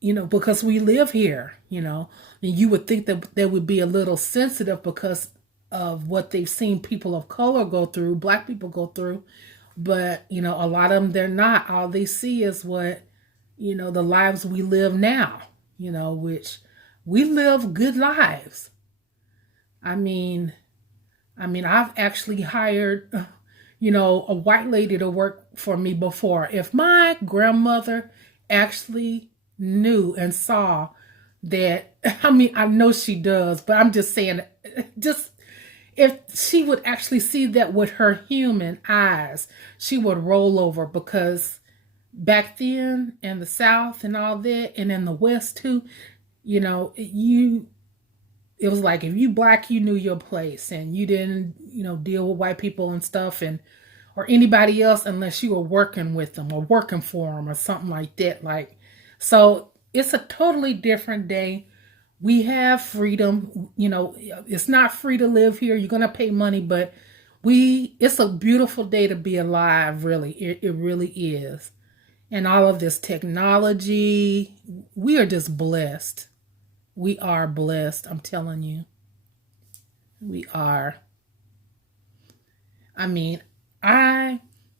because we live here, and you would think that they would be a little sensitive because of what they've seen people of color go through, black people go through. But, a lot of them, they're not. All they see is what, the lives we live now, which we live good lives. I mean, I've actually hired, a white lady to work for me before. If my grandmother actually knew and saw that, I know she does, but I'm just saying, just if she would actually see that with her human eyes, she would roll over, because back then in the South and all that, and in the West too, it was like, if you black, you knew your place, and you didn't, deal with white people and stuff, and or anybody else, unless you were working with them or working for them or something like that. Like, so it's a totally different day. We have freedom. It's not free to live here. You're gonna pay money, but it's a beautiful day to be alive. Really, it really is. And all of this technology, we are just blessed. We are blessed. I'm telling you. We are. I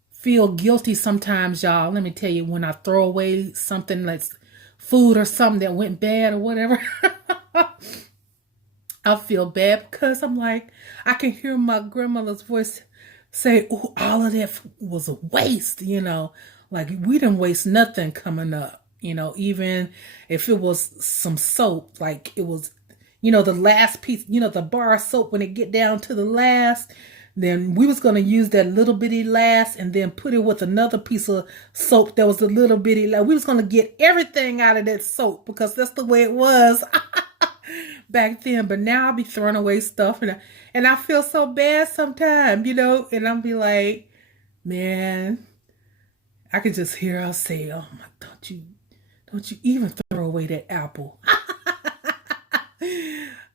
feel guilty sometimes, y'all. Let me tell you, when I throw away something that's food or something that went bad or whatever, I feel bad, because I'm like, I can hear my grandmother's voice say, oh, all of that was a waste, like we didn't waste nothing coming up, even if it was some soap, like it was, the last piece, the bar of soap, when it get down to the last, then we was going to use that little bitty last and then put it with another piece of soap that was a little bitty last. We was going to get everything out of that soap, because that's the way it was back then. But now I'll be throwing away stuff, and I feel so bad sometimes, and I'll be like, man, I could just hear her say, oh my, don't you even throw away that apple.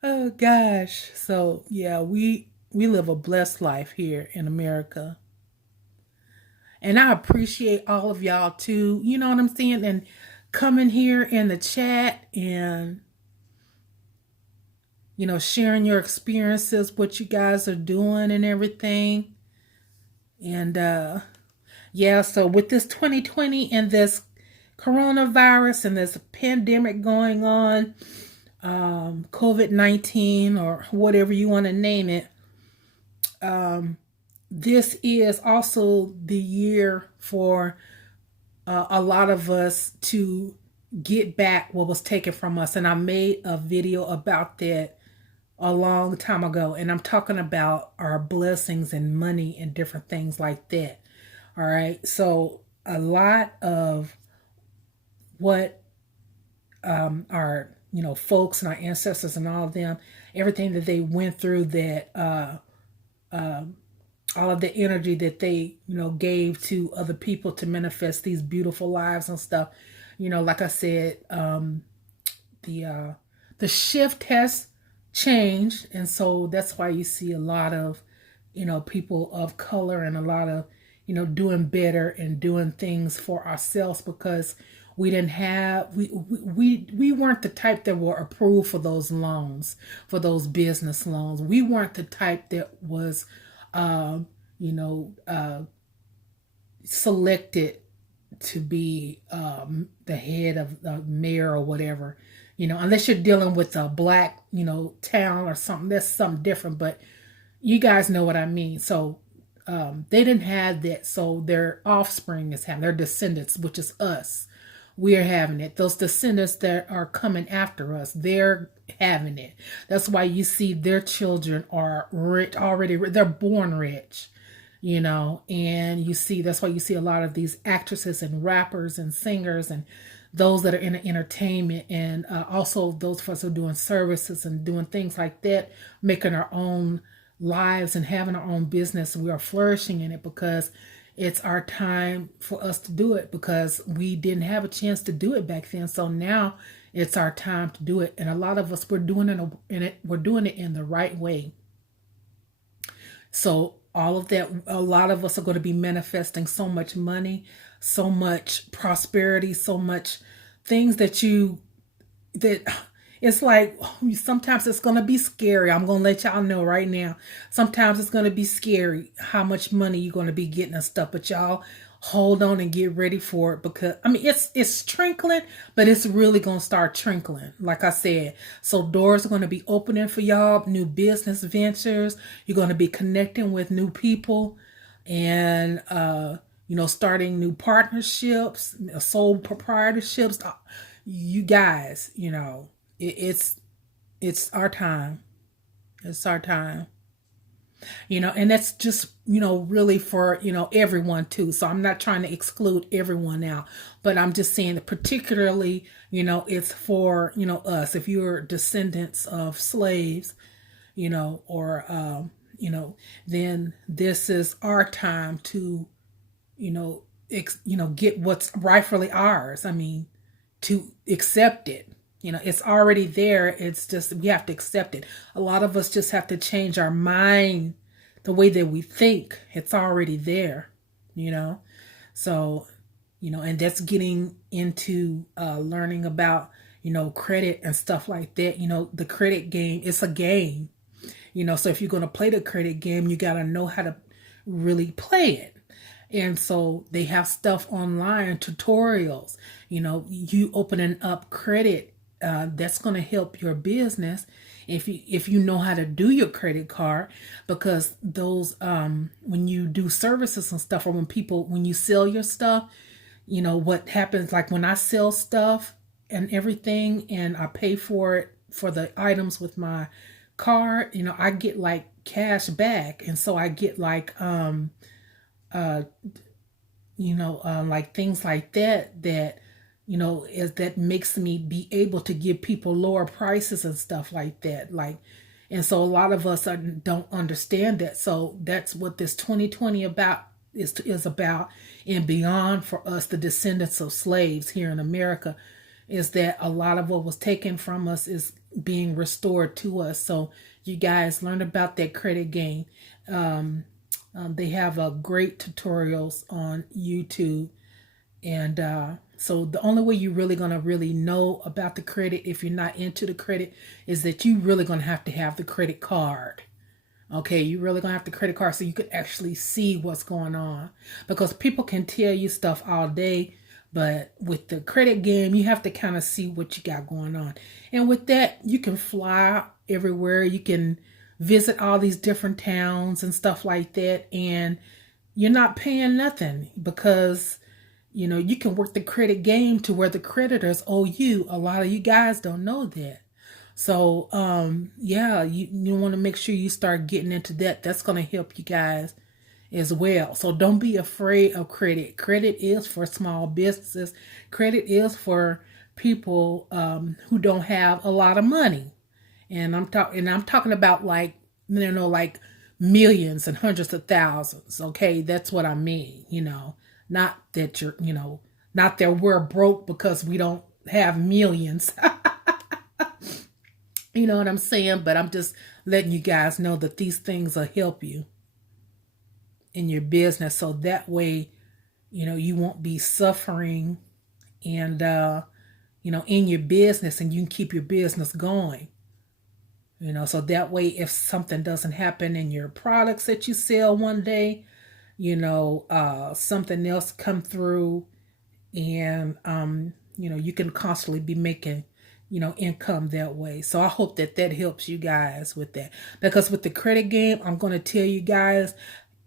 Oh gosh. So yeah, we live a blessed life here in America. And I appreciate all of y'all too, you know what I'm saying? And coming here in the chat and, sharing your experiences, what you guys are doing and everything. And yeah, so with this 2020 and this coronavirus and this pandemic going on, COVID-19 or whatever you want to name it, this is also the year for a lot of us to get back what was taken from us. And I made a video about that a long time ago. And I'm talking about our blessings and money and different things like that. All right. So a lot of what our, folks and our ancestors and all of them, everything that they went through that all of the energy that they, gave to other people to manifest these beautiful lives and stuff. Like I said, the uh, the shift has changed, and so that's why you see a lot of, people of color, and a lot of, doing better and doing things for ourselves, because we didn't have we weren't the type that were approved for those loans, for those business loans. We weren't the type that was uh, you know selected to be the head of the mayor or whatever, unless you're dealing with a black, town or something. That's something different, but you guys know what I mean. So they didn't have that. So their offspring is having, their descendants, which is us. We're having it. Those descendants that are coming after us, they're having it. That's why you see their children are rich already. They're born rich, and you see, that's why you see a lot of these actresses and rappers and singers and those that are in entertainment, and also those of us who are doing services and doing things like that, making our own lives and having our own business. We are flourishing in it because it's our time for us to do it, because we didn't have a chance to do it back then. So now it's our time to do it, and a lot of us, we're doing it in the right way. So all of that, a lot of us are going to be manifesting so much money, so much prosperity, so much things that it's like, sometimes it's going to be scary. I'm going to let y'all know right now. Sometimes it's going to be scary how much money you're going to be getting and stuff, but y'all hold on and get ready for it, because it's trickling, but it's really going to start trickling, like I said. So doors are going to be opening for y'all, new business ventures. You're going to be connecting with new people, and starting new partnerships, sole proprietorships. You guys, it's our time. It's our time. And that's just, really for, everyone too. So I'm not trying to exclude everyone out, but I'm just saying that particularly, it's for, us. If you're descendants of slaves, or, then this is our time to, get what's rightfully ours. I mean, to accept it. It's already there. It's just, we have to accept it. A lot of us just have to change our mind, the way that we think. It's already there, So, and that's getting into learning about, credit and stuff like that. The credit game, it's a game, so if you're going to play the credit game, you got to know how to really play it. And so they have stuff online, tutorials, you opening up credit, that's going to help your business if you know how to do your credit card, because those when you do services and stuff, or when you sell your stuff, what happens, like when I sell stuff and everything, and I pay for it, for the items with my card, I get like cash back. And so I get like uh like things like that is that makes me be able to give people lower prices and stuff like that. Like, and so a lot of us don't understand that. So that's what this 2020 is about, and beyond, for us, the descendants of slaves here in America, is that a lot of what was taken from us is being restored to us. So you guys learn about that credit game. They have great tutorials on YouTube. And so the only way you're really going to really know about the credit, if you're not into the credit, is that you really going to have the credit card. Okay, you really going to have the credit card so you could actually see what's going on. Because people can tell you stuff all day, but with the credit game, you have to kind of see what you got going on. And with that, you can fly everywhere. You can visit all these different towns and stuff like that. And you're not paying nothing, because you can work the credit game to where the creditors owe you. A lot of you guys don't know that. So, yeah, you want to make sure you start getting into that. That's going to help you guys as well. So don't be afraid of credit. Credit is for small businesses. Credit is for people who don't have a lot of money. And I'm talking about, like, like millions and hundreds of thousands. Okay, that's what I mean. Not that not that we're broke because we don't have millions. You know what I'm saying? But I'm just letting you guys know that these things will help you in your business, so that way, you won't be suffering and in your business, and you can keep your business going. So that way, if something doesn't happen in your products that you sell one day, something else come through, and you can constantly be making income that way. So I hope that that helps you guys with that, because with the credit game, I'm going to tell you guys,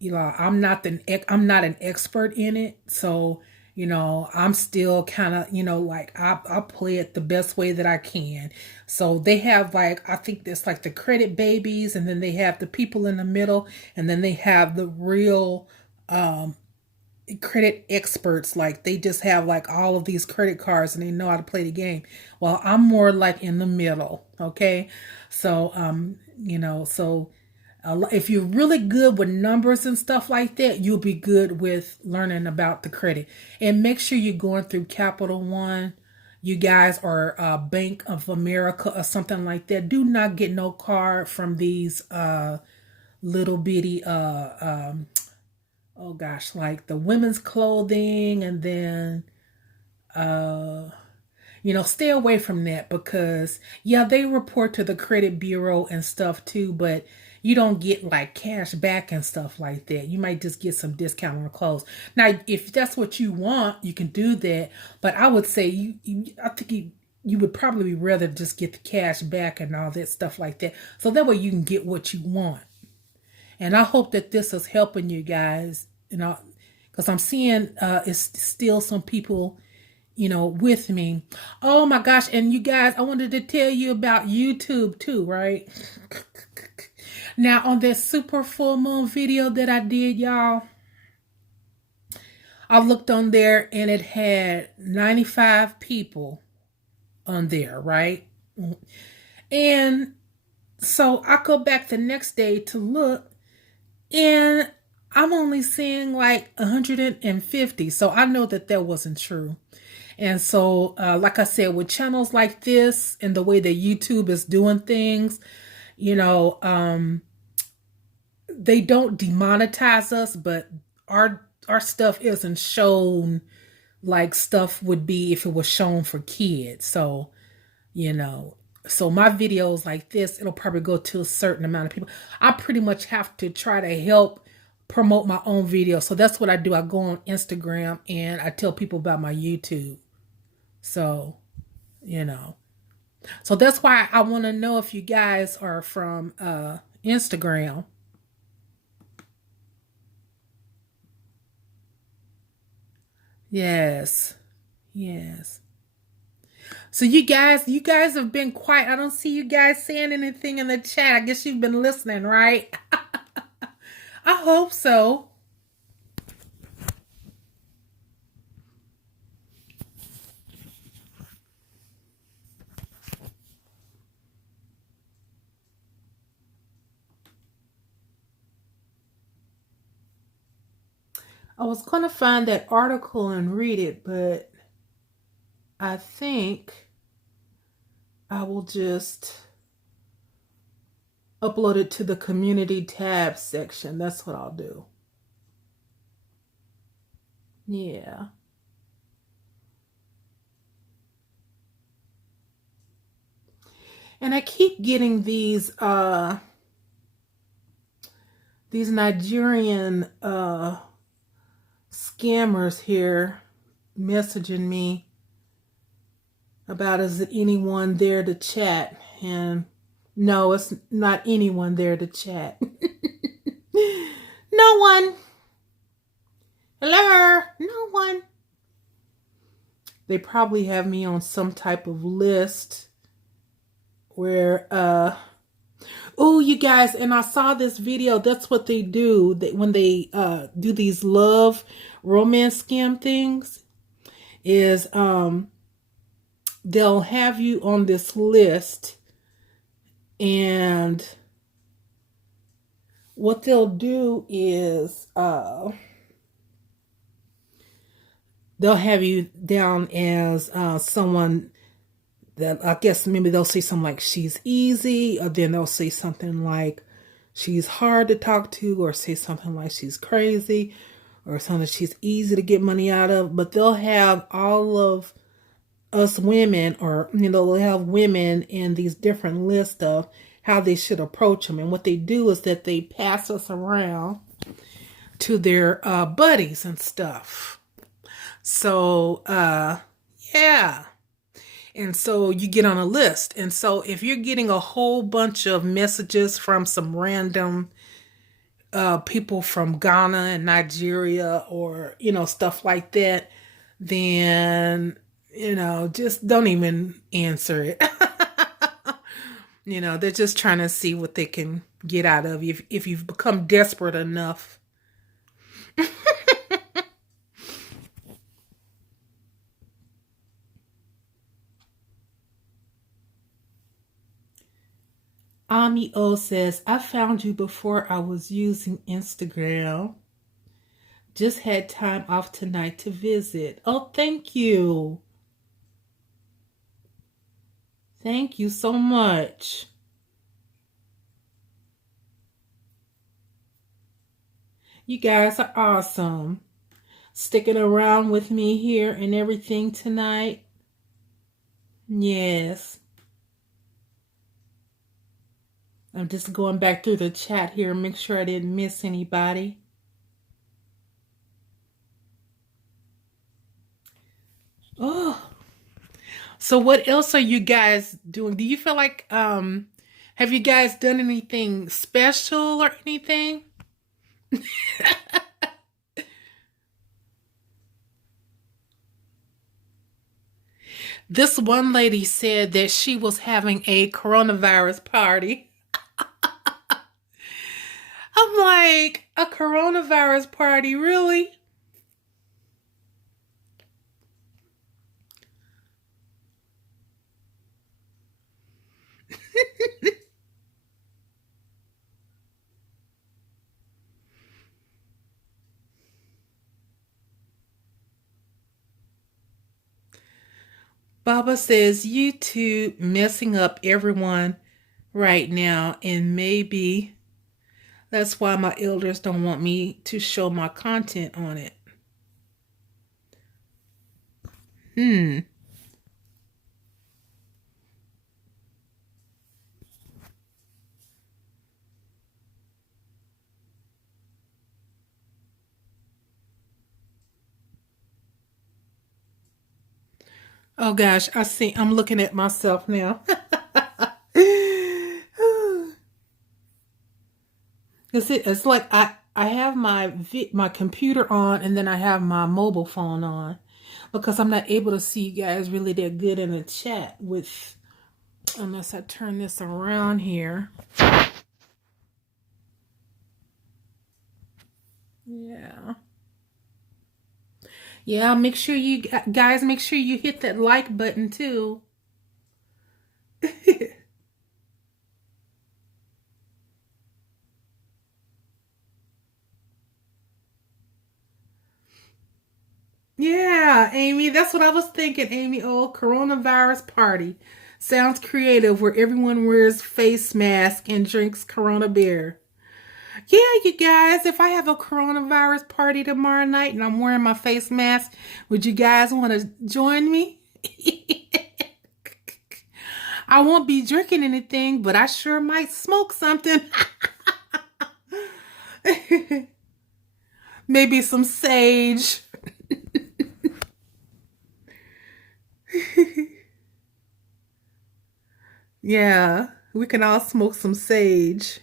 I'm not an expert in it. So I'm still kind of like I play it the best way that I can. So they have, like, I think there's like the credit babies, and then they have the people in the middle, and then they have the real credit experts. Like, they just have like all of these credit cards and they know how to play the game. Well, I'm more like in the middle. Okay. So so if you're really good with numbers and stuff like that, you'll be good with learning about the credit. And make sure you're going through Capital One, you guys, or Bank of America or something like that. Do not get no card from these little bitty oh gosh, like the women's clothing, and then stay away from that, because yeah, they report to the credit bureau and stuff too, but you don't get like cash back and stuff like that. You might just get some discount on clothes. Now, if that's what you want, you can do that, but I would say I think you would probably rather just get the cash back and all that stuff like that, so that way you can get what you want. And I hope that this is helping you guys, because I'm seeing it's still some people, with me. Oh my gosh. And you guys, I wanted to tell you about YouTube too, right? Now, on this super full moon video that I did, y'all, I looked on there and it had 95 people on there, right? And so I go back the next day to look, and I'm only seeing like 150. So I know that that wasn't true. And so, like I said, with channels like this and the way that YouTube is doing things, they don't demonetize us, but our stuff isn't shown like stuff would be if it was shown for kids. So, so my videos like this, it'll probably go to a certain amount of people. I pretty much have to try to help promote my own videos. So that's what I do. I go on Instagram and I tell people about my YouTube. So, so that's why I want to know if you guys are from Instagram. Yes. Yes. So you guys have been quiet. I don't see you guys saying anything in the chat. I guess you've been listening, right? I hope so. I was going to find that article and read it, but I think I will just upload it to the community tab section. That's what I'll do. Yeah. And I keep getting these Nigerian scammers here messaging me about, is it anyone there to chat? And no, it's not anyone there to chat. No one. Hello? No one. They probably have me on some type of list where oh, you guys, and I saw this video. That's what they do when they do these love romance scam things, is they'll have you on this list, and what they'll do is they'll have you down as someone that, I guess maybe they'll say something like she's easy, or then they'll say something like she's hard to talk to, or say something like she's crazy, or something she's easy to get money out of. But they'll have all of us women, or they'll have women in these different lists of how they should approach them. And what they do is that they pass us around to their buddies and stuff. So yeah. And so you get on a list. And so if you're getting a whole bunch of messages from some random people from Ghana and Nigeria, or, stuff like that, then, just don't even answer it. They're just trying to see what they can get out of you if you've become desperate enough. Ami O says, I found you before I was using Instagram. Just had time off tonight to visit. Oh, thank you. Thank you so much. You guys are awesome. Sticking around with me here and everything tonight. Yes. I'm just going back through the chat here, make sure I didn't miss anybody. Oh, so what else are you guys doing? Do you feel like, have you guys done anything special or anything? This one lady said that she was having a coronavirus party. I'm like, a coronavirus party, really? Baba says YouTube messing up everyone right now, and maybe that's why my elders don't want me to show my content on it. Oh gosh, I'm looking at myself now. It's like I have my computer on, and then I have my mobile phone on, because I'm not able to see you guys really that good in the chat unless I turn this around here. Yeah. Yeah, make sure you guys, make sure you hit that like button too. Yeah, Amy, that's what I was thinking, Amy. Oh, coronavirus party. Sounds creative, where everyone wears face mask and drinks Corona beer. Yeah, you guys, if I have a coronavirus party tomorrow night and I'm wearing my face mask, would you guys want to join me? I won't be drinking anything, but I sure might smoke something. Maybe some sage. Yeah, we can all smoke some sage.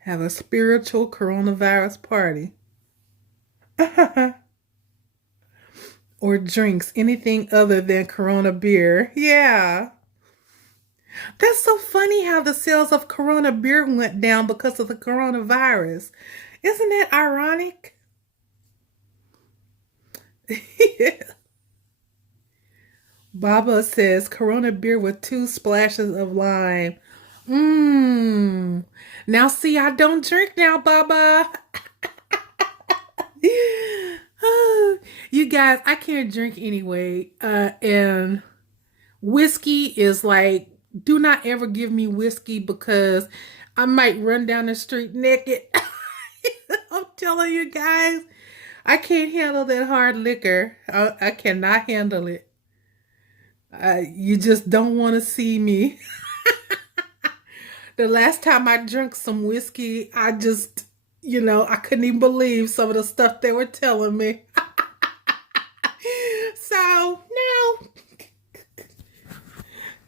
Have a spiritual coronavirus party. Or drinks anything other than Corona beer. Yeah. That's so funny how the sales of Corona beer went down because of the coronavirus. Isn't that ironic? Baba says Corona beer with 2 splashes of lime. Mmm. Now see, I don't drink now, Baba. You guys, I can't drink anyway. And whiskey is like, do not ever give me whiskey because I might run down the street naked. I'm telling you guys, I can't handle that hard liquor. I cannot handle it. You just don't want to see me. The last time I drank some whiskey, I just, I couldn't even believe some of the stuff they were telling me. So, no.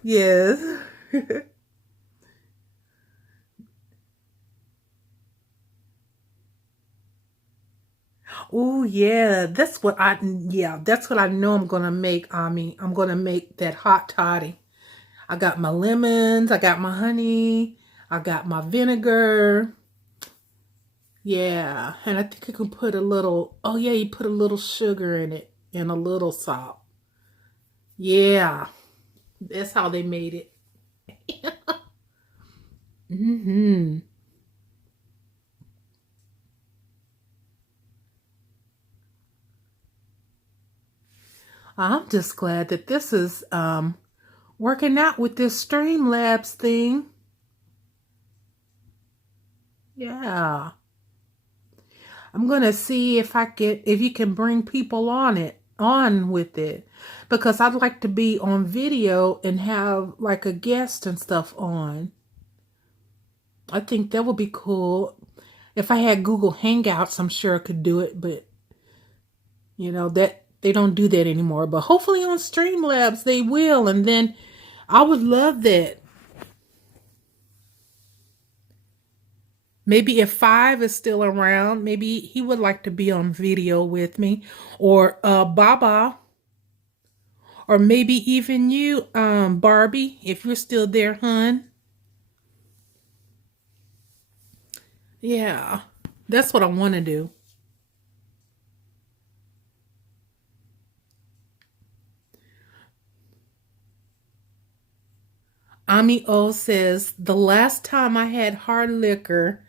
Yes. Oh yeah, that's what I know I'm gonna make, Ami. I'm gonna make that hot toddy. I got my lemons, I got my honey, I got my vinegar. Yeah, and I think you can put a little, oh yeah, you put a little sugar in it and a little salt. Yeah, that's how they made it. Mm-hmm. I'm just glad that this is working out with this Streamlabs thing. Yeah. I'm gonna see if you can bring people on with it, because I'd like to be on video and have like a guest and stuff on. I think that would be cool. If I had Google Hangouts, I'm sure I could do it, but that they don't do that anymore. But hopefully on Streamlabs they will, and then I would love that. Maybe if Five is still around, maybe he would like to be on video with me, or Baba, or maybe even you, Barbie, if you're still there, hun. Yeah, that's what I want to do. Ami O says, the last time I had hard liquor,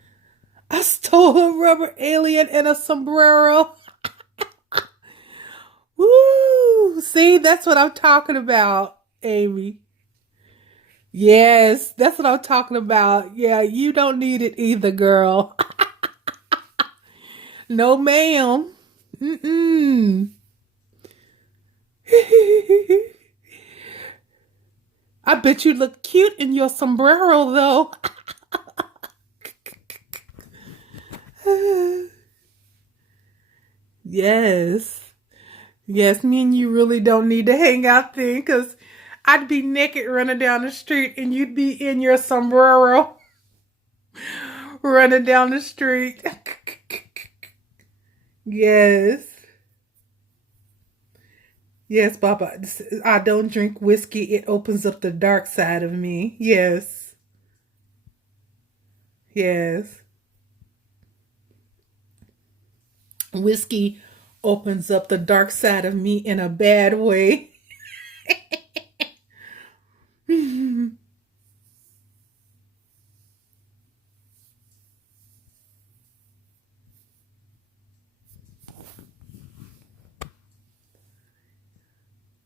I stole a rubber alien and a sombrero. Woo! See, that's what I'm talking about, Amy. Yes, that's what I'm talking about. Yeah, you don't need it either, girl. No, ma'am. Mm-mm. I bet you look cute in your sombrero, though. Yes. Yes, me and you really don't need to hang out then, because I'd be naked running down the street and you'd be in your sombrero running down the street. Yes. Yes, Papa. I don't drink whiskey. It opens up the dark side of me. Yes. Yes. Whiskey opens up the dark side of me in a bad way.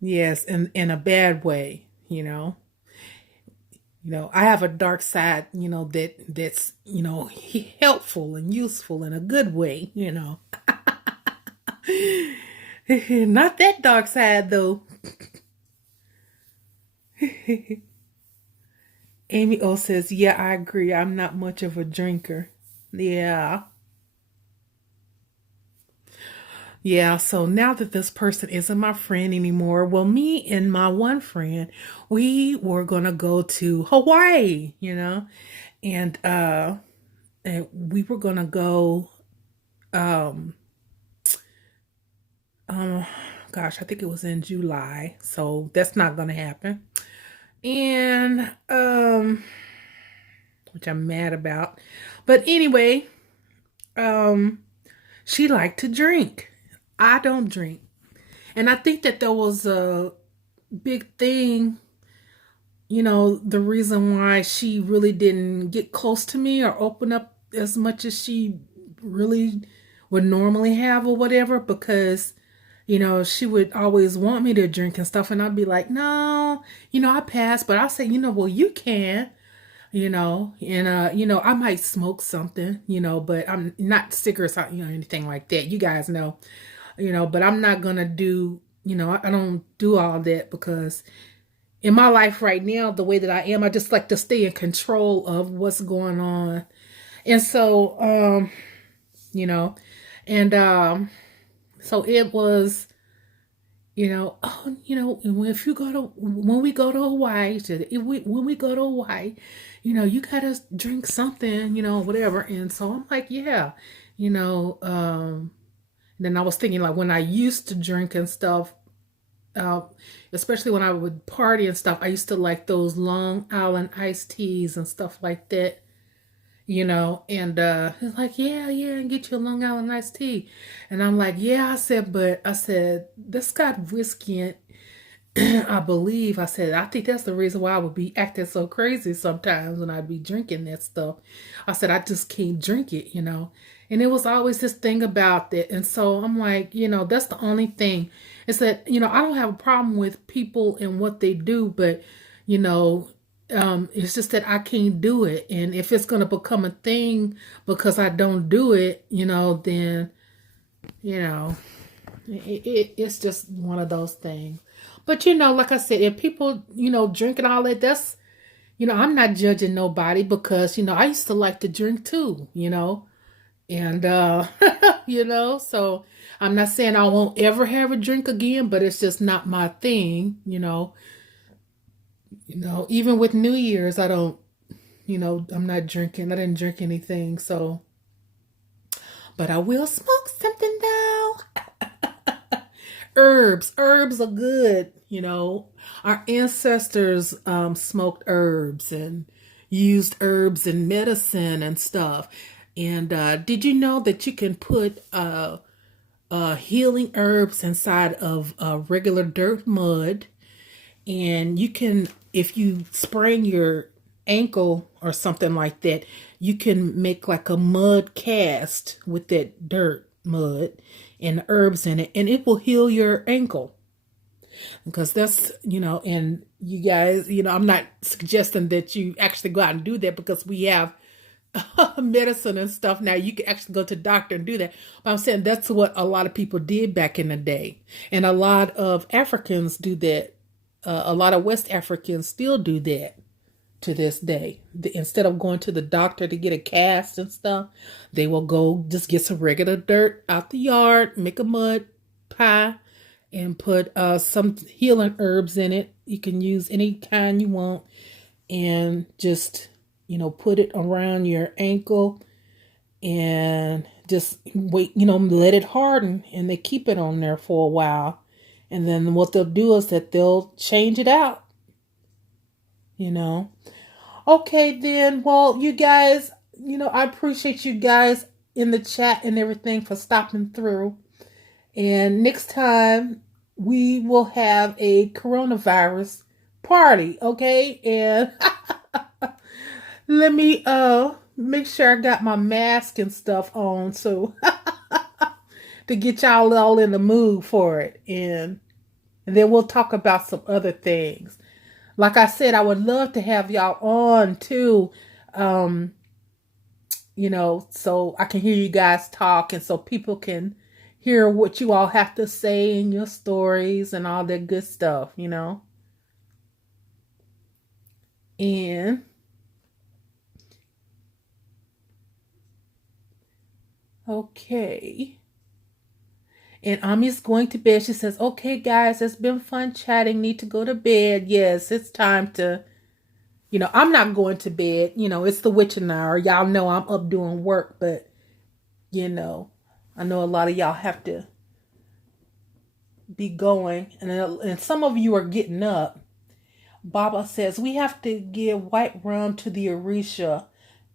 Yes, in a bad way, I have a dark side, that's, helpful and useful in a good way. Not that dark side though. Amy O says, yeah, I agree. I'm not much of a drinker. Yeah. Yeah, so now that this person isn't my friend anymore, well, me and my one friend, we were gonna go to Hawaii, and we were gonna go, um, um, gosh, I think it was in July, so that's not gonna happen. And which I'm mad about. But anyway, um, she liked to drink. I don't drink. And I think that there was big thing, the reason why she really didn't get close to me or open up as much as she really would normally have or whatever, because she would always want me to drink and stuff, and I'd be like, no, I pass, but I say, well, you can, and I might smoke something, but I'm not cigarettes, anything like that. You guys know, but I'm not gonna do, I don't do all that, because in my life right now, the way that I am, I just like to stay in control of what's going on. And so, you know, and so it was, oh, if you go to, when we go to Hawaii, when we go to Hawaii, you gotta drink something, whatever. And so I'm like, yeah, you know, then I was thinking, like, when I used to drink and stuff, uh, especially when I would party and stuff, I used to like those Long Island iced teas and stuff like that, and it's like, yeah, yeah, and get you a Long Island iced tea. And I'm like, yeah, I said, this got whiskey in I believe. I said, I think that's the reason why I would be acting so crazy sometimes when I'd be drinking that stuff. I said, I just can't drink it. And it was always this thing about that. And so I'm like, that's the only thing. Is that, I don't have a problem with people and what they do, but, you know, it's just that I can't do it. And if it's going to become a thing because I don't do it, then, you know, it's just one of those things. But like I said, if people, drink and all that, that's, I'm not judging nobody, because, I used to like to drink too, and so I'm not saying I won't ever have a drink again, but it's just not my thing, even with New Year's, I don't, I'm not drinking. I didn't drink anything, so, but I will smoke something now. Herbs are good. Our ancestors smoked herbs and used herbs in medicine and stuff. And did you know that you can put healing herbs inside of regular dirt mud? And you can, if you sprain your ankle or something like that, you can make like a mud cast with that dirt mud and herbs in it, and it will heal your ankle. Because that's, and you guys, I'm not suggesting that you actually go out and do that, because we have medicine and stuff now. You can actually go to the doctor and do that. But I'm saying that's what a lot of people did back in the day. And a lot of Africans do that. A lot of West Africans still do that to this day. Instead of going to the doctor to get a cast and stuff, they will go just get some regular dirt out the yard, make a mud pie, and put some healing herbs in it. You can use any kind you want, and just, put it around your ankle, and just wait, let it harden, and they keep it on there for a while. And then what they'll do is that they'll change it out, Okay, then, well, you guys, I appreciate you guys in the chat and everything for stopping through. And next time we will have a coronavirus party, okay? And let me make sure I got my mask and stuff on, so to get y'all all in the mood for it. And then we'll talk about some other things. Like I said, I would love to have y'all on too, so I can hear you guys talk, and so people can hear what you all have to say in your stories and all that good stuff, And okay. And Ami's going to bed. She says, okay, guys, it's been fun chatting. Need to go to bed. Yes, it's time to, I'm not going to bed. It's the witching hour. Y'all know I'm up doing work, but, I know a lot of y'all have to be going. And some of you are getting up. Baba says, we have to give white rum to the Orisha,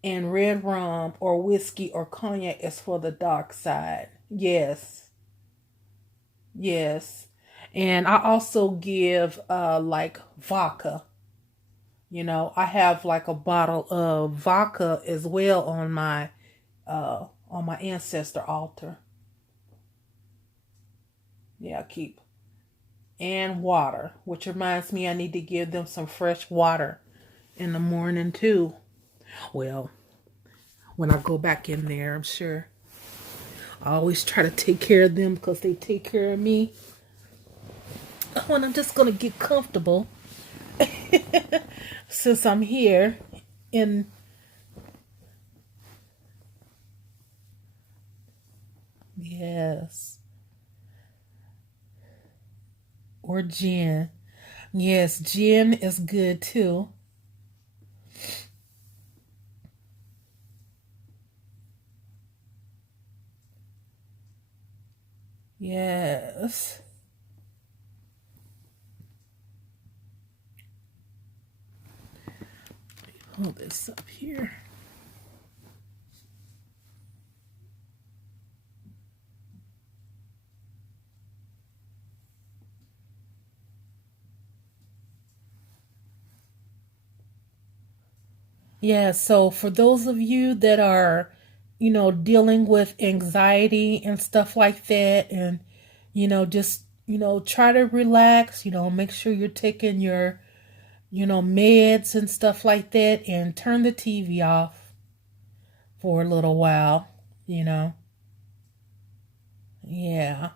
and red rum or whiskey or cognac is for the dark side. Yes. Yes. And I also give like vodka. I have like a bottle of vodka as well on my ancestor altar. Yeah, I keep. And water, which reminds me I need to give them some fresh water in the morning too. Well, when I go back in there, I'm sure. I always try to take care of them because they take care of me. Oh, and I'm just going to get comfortable since I'm here in. Yes. Or gin. Yes, gin is good too. Yes. Hold this up here. Yeah, so for those of you that are, dealing with anxiety and stuff like that, and, just, try to relax, make sure you're taking your, meds and stuff like that, and turn the TV off for a little while, you know. Yeah.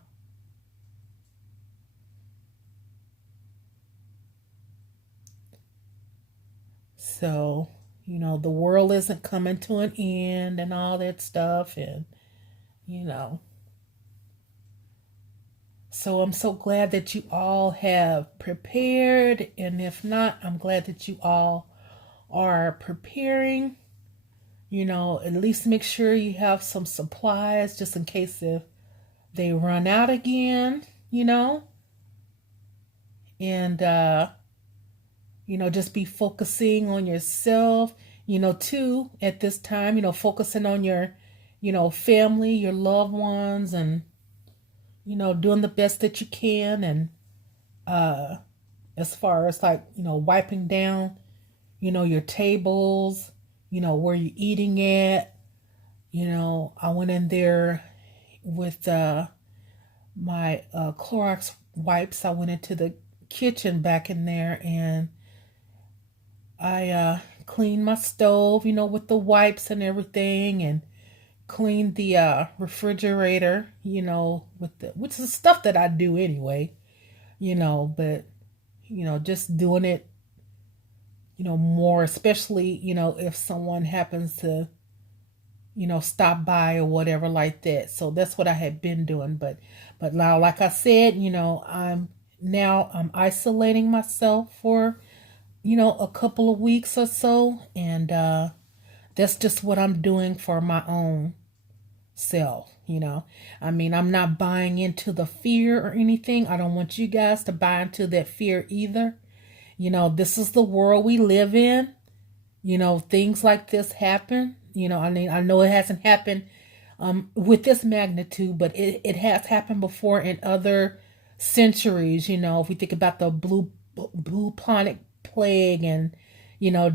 So, the world isn't coming to an end and all that stuff, and, you know. So I'm so glad that you all have prepared. And if not, I'm glad that you all are preparing. At least make sure you have some supplies just in case if they run out again, and, just be focusing on yourself, too, at this time, focusing on your, family, your loved ones, and, doing the best that you can. And, as far as like, wiping down, your tables, where you're eating at. I went in there with my Clorox wipes. I went into the kitchen back in there, and I cleaned my stove, with the wipes and everything, and cleaned the refrigerator, which is stuff that I do anyway, but just doing it, more, especially, if someone happens to, stop by or whatever like that. So that's what I had been doing. But now, like I said, I'm isolating myself for, a couple of weeks or so. And that's just what I'm doing for my own self. I mean, I'm not buying into the fear or anything. I don't want you guys to buy into that fear either. This is the world we live in. Things like this happen. I mean, I know it hasn't happened with this magnitude, but it has happened before in other centuries. If we think about the bubonic plague and,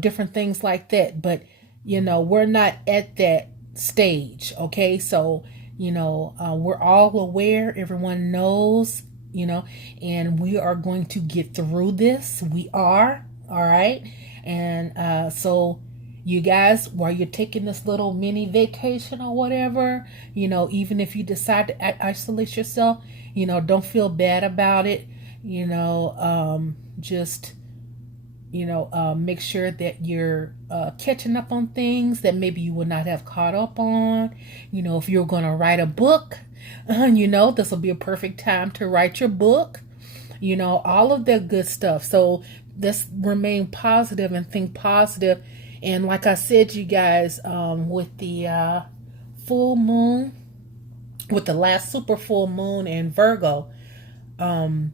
different things like that. But, we're not at that stage. Okay. So, we're all aware. Everyone knows, and we are going to get through this. We are. All right. And so you guys, while you're taking this little mini vacation or whatever, even if you decide to isolate yourself, don't feel bad about it. Just, make sure that you're catching up on things that maybe you would not have caught up on. If you're going to write a book, this will be a perfect time to write your book. All of that good stuff. So let's remain positive and think positive. And like I said, you guys, with the full moon, with the last super full moon in Virgo, like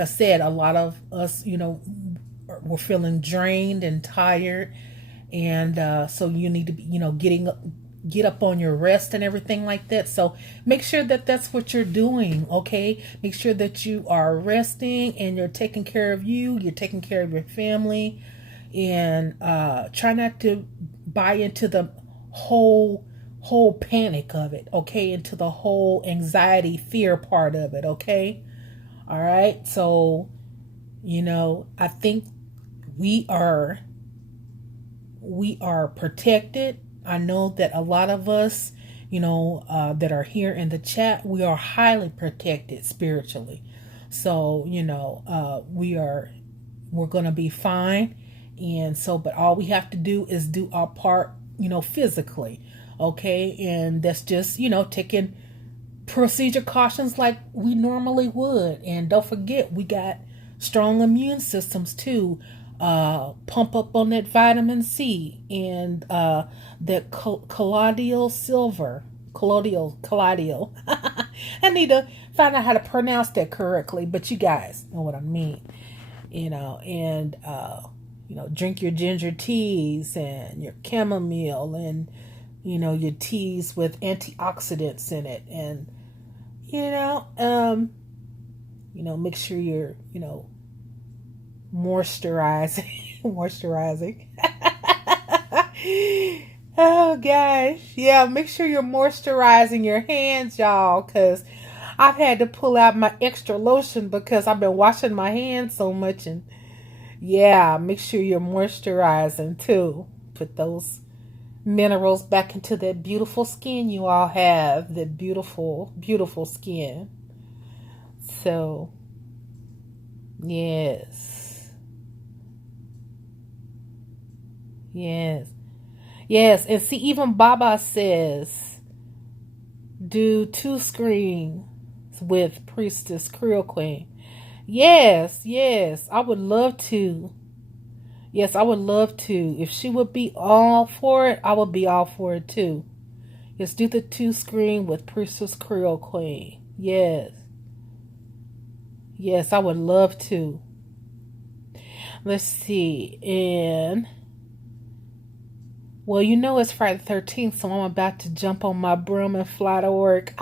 I said, a lot of us, we're feeling drained and tired. And so you need to be, get up on your rest and everything like that. So make sure that that's what you're doing, okay? Make sure that you are resting and you're taking care of you, you're taking care of your family, and try not to buy into the whole panic of it, okay? Into the whole anxiety, fear part of it, okay? All right. So, I think we are protected. I know that a lot of us, that are here in the chat, we are highly protected spiritually. So, we're going to be fine. And so, but all we have to do is do our part, physically. Okay. And that's just, taking procedure cautions like we normally would. And don't forget, we got strong immune systems too. Pump up on that vitamin C and that colloidal silver. Colloidal. I need to find out how to pronounce that correctly, but you guys know what I mean. And drink your ginger teas and your chamomile and your teas with antioxidants in it, and make sure you're moisturizing. Oh gosh, yeah, make sure you're moisturizing your hands, y'all, because I've had to pull out my extra lotion because I've been washing my hands so much. And yeah, make sure you're moisturizing too. Put those minerals back into that beautiful skin you all have, that beautiful, beautiful skin. So, yes. And see, even Baba says, do 2 screens with Priestess Creole Queen. Yes, I would love to. Yes, I would love to. If she would be all for it, I would be all for it too. Yes, do the 2 screen with Priestess Creole Queen. Yes, I would love to. Let's see. And, well, it's Friday the 13th, so I'm about to jump on my broom and fly to work.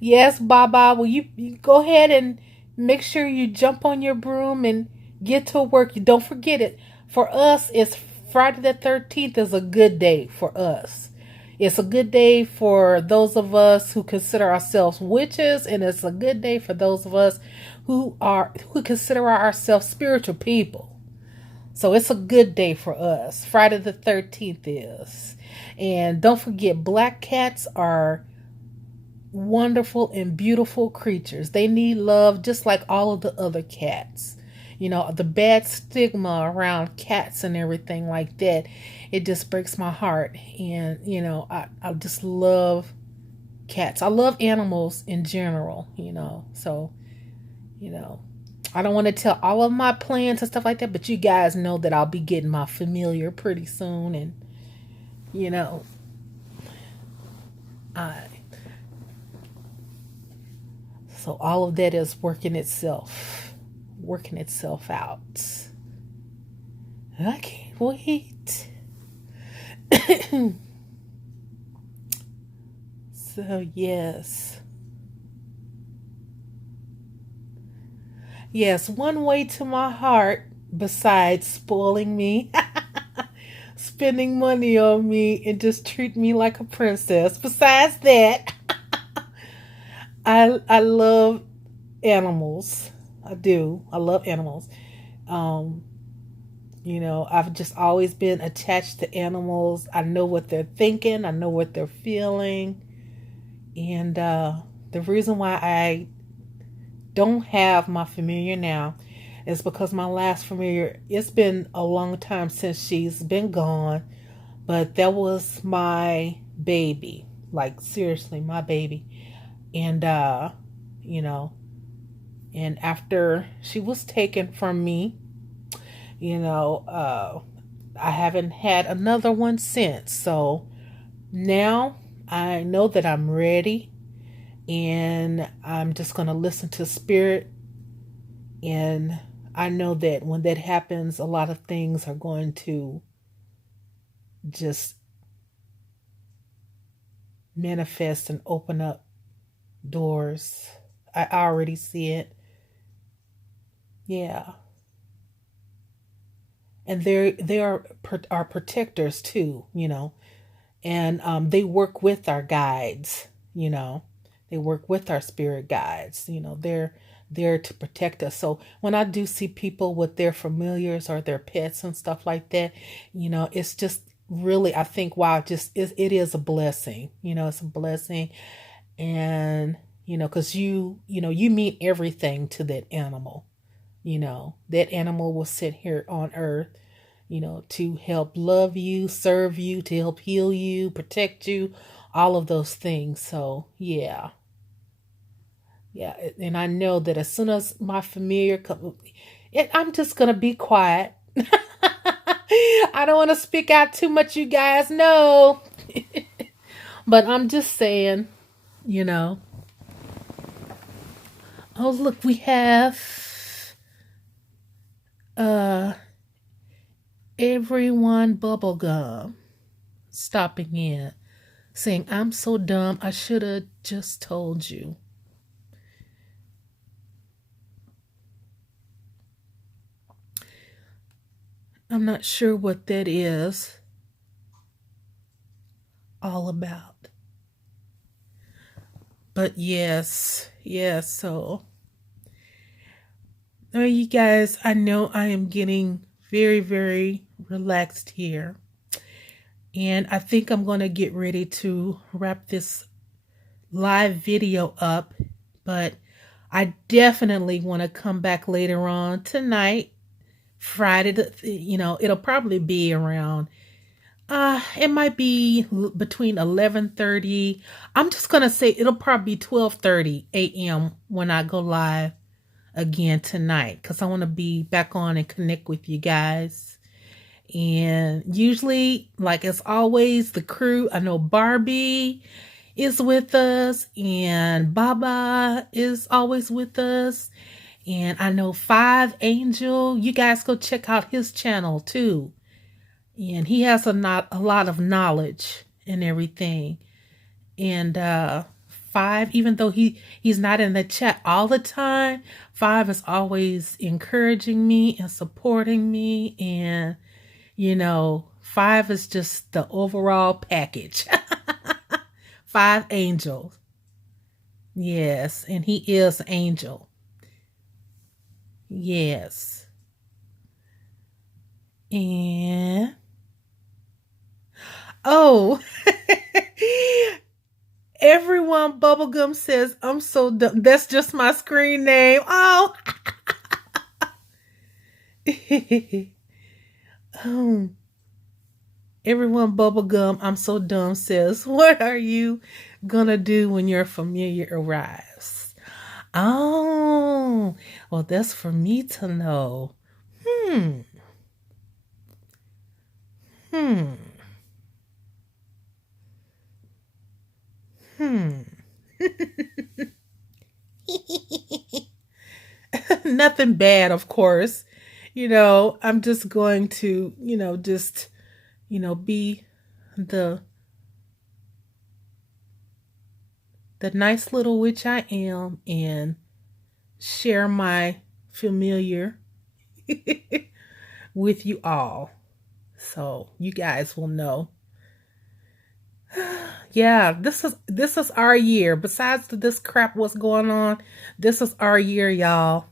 Yes, Baba, well, you go ahead and make sure you jump on your broom and get to work. You don't forget it. For us, it's Friday the 13th is a good day for us. It's a good day for those of us who consider ourselves witches, and it's a good day for those of us who consider ourselves spiritual people. So it's a good day for us. Friday the 13th is. And don't forget, black cats are wonderful and beautiful creatures. They need love just like all of the other cats. The bad stigma around cats and everything like that, it just breaks my heart. And I just love cats. I love animals in general. So I don't want to tell all of my plans and stuff like that, but you guys know that I'll be getting my familiar pretty soon. And so all of that is working itself out. I can't wait. So yes, one way to my heart, besides spoiling me, spending money on me, and just treat me like a princess. Besides that, I love animals. I do. I love animals. I've just always been attached to animals. I know what they're thinking. I know what they're feeling. And the reason why I don't have my familiar now is because my last familiar, it's been a long time since she's been gone, but that was my baby. Like, seriously, my baby. And, and after she was taken from me, I haven't had another one since. So now I know that I'm ready, and I'm just going to listen to spirit. And I know that when that happens, a lot of things are going to just manifest and open up doors. I already see it. Yeah. And they are protectors too, and they work with our guides, they work with our spirit guides, they're there to protect us. So when I do see people with their familiars or their pets and stuff like that, it's just really, I think, wow, it is a blessing, it's a blessing. And because you mean everything to that animal. That animal will sit here on earth, to help love you, serve you, to help heal you, protect you, all of those things. So, yeah. Yeah. And I know that as soon as my familiar comes, I'm just going to be quiet. I don't want to speak out too much, you guys know. But I'm just saying, you know. Oh, look, we have everyone bubblegum stopping in, saying, I'm so dumb, I should have just told you. I'm not sure what that is all about. But yes, so you guys, I know I am getting very, very relaxed here. And I think I'm going to get ready to wrap this live video up. But I definitely want to come back later on tonight, Friday. It'll probably be around, it might be between 11:30. I'm just going to say it'll probably be 12:30 a.m. when I go live again tonight, because I want to be back on and connect with you guys. And usually, like as always, the crew, I know Barbie is with us and Baba is always with us. And I know Five Angel, you guys go check out his channel too. And he has a lot of knowledge and everything. And Five, even though he's not in the chat all the time, Five is always encouraging me and supporting me. And Five is just the overall package. Five Angels. Yes, and he is Angel. Yes. And oh, everyone bubblegum says I'm so dumb. That's just my screen name. Oh. Everyone bubblegum, I'm so dumb says, what are you gonna do when your familiar arrives? Oh, well, that's for me to know. Hmm. Nothing bad, of course. I'm just going to, be the nice little witch I am and share my familiar with you all. So you guys will know. Yeah, this is our year. Besides this crap what's going on, this is our year, y'all.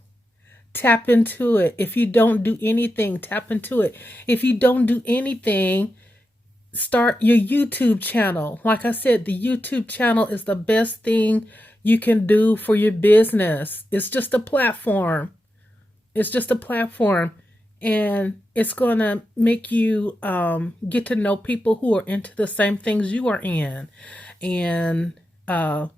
Tap into it. If you don't do anything, tap into it. If you don't do anything, start your YouTube channel. Like I said, the YouTube channel is the best thing you can do for your business. It's just a platform. It's just a platform. And it's going to make you get to know people who are into the same things you are in. And, a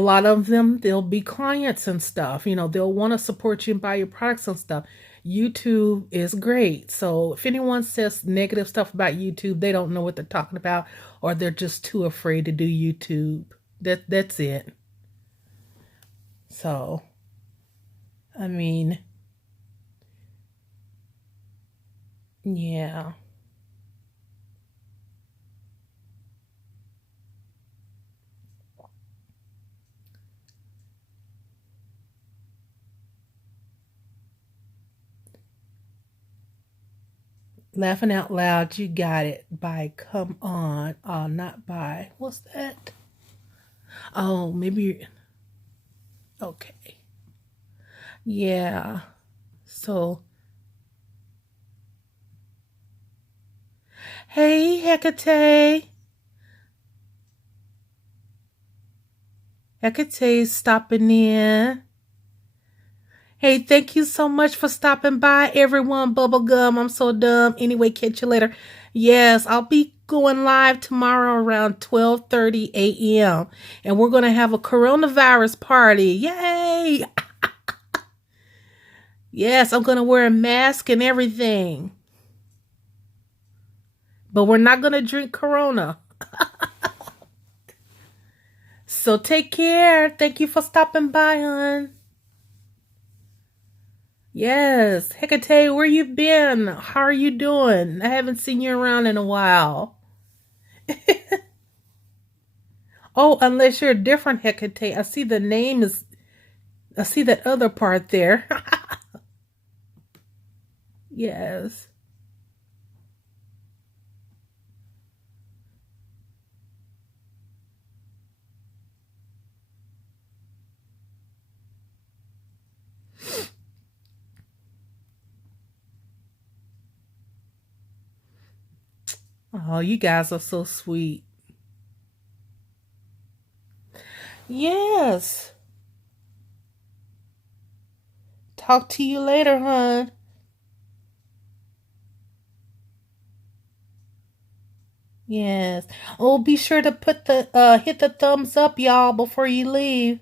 lot of them, they'll be clients and stuff. They'll want to support you and buy your products and stuff. YouTube is great. So if anyone says negative stuff about YouTube, they don't know what they're talking about, or they're just too afraid to do YouTube. That's it. So, I mean, yeah. Laughing Out Loud, You Got It by Come On. Not by, what's that? Oh, maybe, okay. Yeah. So, hey, Hecate. Hecate's stopping in. Hey, thank you so much for stopping by, everyone. Bubblegum, I'm so dumb. Anyway, catch you later. Yes, I'll be going live tomorrow around 12:30 a.m. And we're going to have a coronavirus party. Yay! Yes, I'm going to wear a mask and everything. But we're not going to drink Corona. So take care. Thank you for stopping by, hon. Yes. Hecate, where you been? How are you doing? I haven't seen you around in a while. Oh, unless you're a different Hecate. I see the name is... I see that other part there. Yes. Oh, you guys are so sweet. Yes. Talk to you later, hon. Yes. Oh, be sure to put the hit the thumbs up, y'all, before you leave.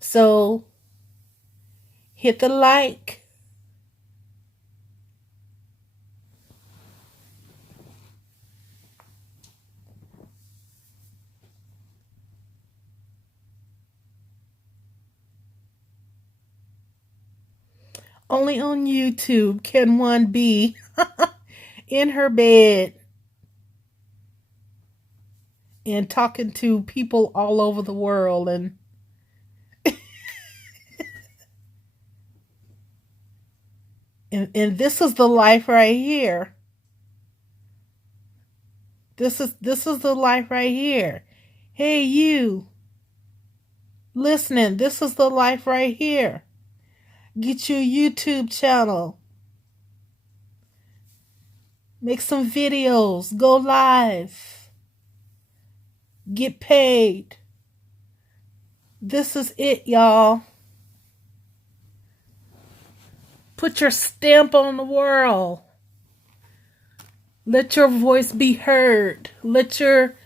So hit the like. Only on YouTube can one be in her bed and talking to people all over the world. And this is the life right here. This is the life right here. Hey, you listening, this is the life right here. Get your YouTube channel. Make some videos. Go live. Get paid. This is it, y'all. Put your stamp on the world. Let your voice be heard. Let your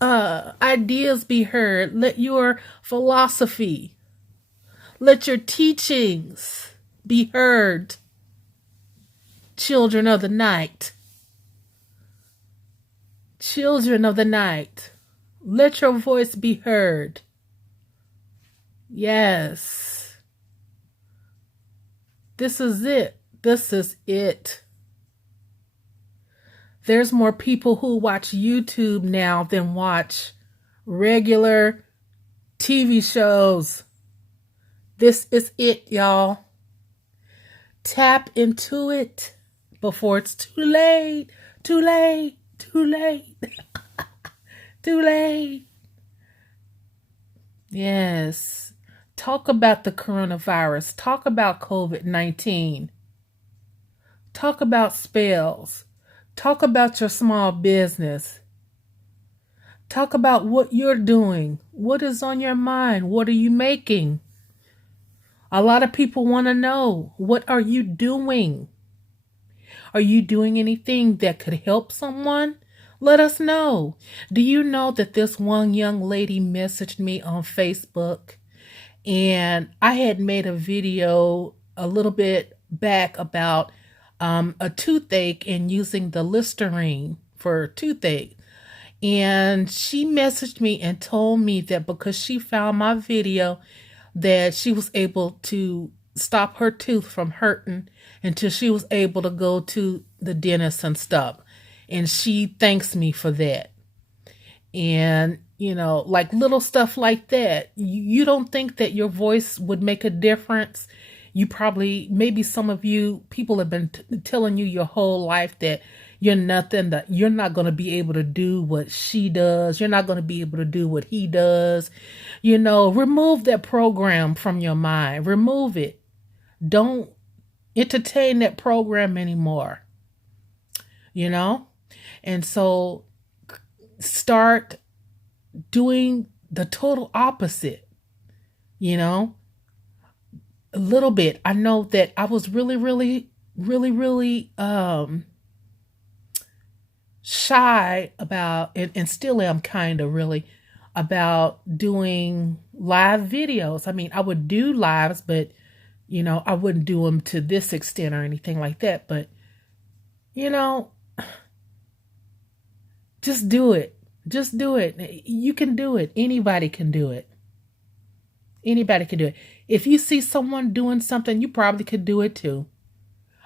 ideas be heard. Let your philosophy, let your teachings be heard. Children of the night. Children of the night. Let your voice be heard. Yes. This is it. This is it. There's more people who watch YouTube now than watch regular TV shows. This is it, y'all. Tap into it before it's too late. Too late. Too late. Too late. Yes. Talk about the coronavirus. Talk about COVID-19. Talk about spells. Talk about your small business. Talk about what you're doing. What is on your mind? What are you making? A lot of people want to know, what are you doing? Are you doing anything that could help someone? Let us know. Do you know that this one young lady messaged me on Facebook, and I had made a video a little bit back about a toothache and using the Listerine for toothache. And she messaged me and told me that because she found my video, that she was able to stop her tooth from hurting until she was able to go to the dentist and stuff. And she thanks me for that. And, you know, like little stuff like that. You don't think that your voice would make a difference You probably, maybe some of you people have been telling you your whole life that you're nothing, that you're not going to be able to do what she does. You're not going to be able to do what he does. You know, remove that program from your mind. Remove it. Don't entertain that program anymore. You know? And so start doing the total opposite, you know, a little bit. I know that I was really shy about, and still am kind of really, about doing live videos. I mean, I would do lives, but, you know, I wouldn't do them to this extent or anything like that. But, you know, just do it. Just do it. You can do it. Anybody can do it. Anybody can do it. If you see someone doing something, you probably could do it too.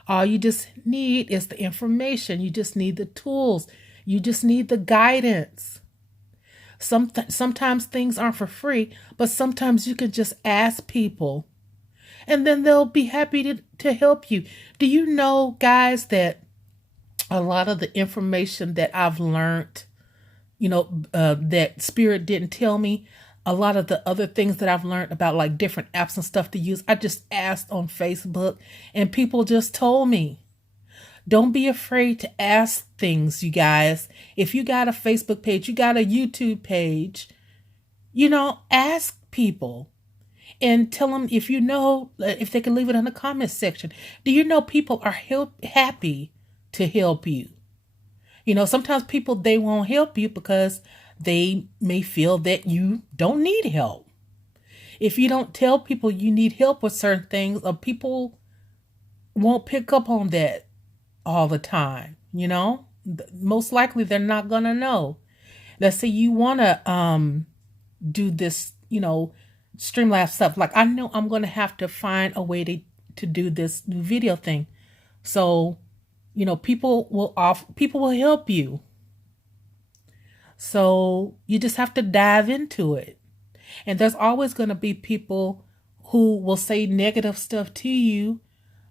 All you just need is the information. You just need the tools. You just need the guidance. Sometimes things aren't for free, but sometimes you can just ask people and then they'll be happy to help you. Do you know, guys, that a lot of the information that I've learned, you know, that Spirit didn't tell me, a lot of the other things that I've learned about, like different apps and stuff to use, I just asked on Facebook and people just told me. Don't be afraid to ask things, you guys. If you got a Facebook page, you got a YouTube page, you know, ask people and tell them if you know, if they can leave it in the comments section. Do you know people are happy to help you? You know, sometimes people, they won't help you because they may feel that you don't need help. If you don't tell people you need help with certain things, or people won't pick up on that all the time, you know, most likely they're not going to know. Let's say you want to do this, you know, Streamlabs stuff. Like, I know I'm going to have to find a way to do this new video thing. So, you know, people will help you. So you just have to dive into it. And there's always going to be people who will say negative stuff to you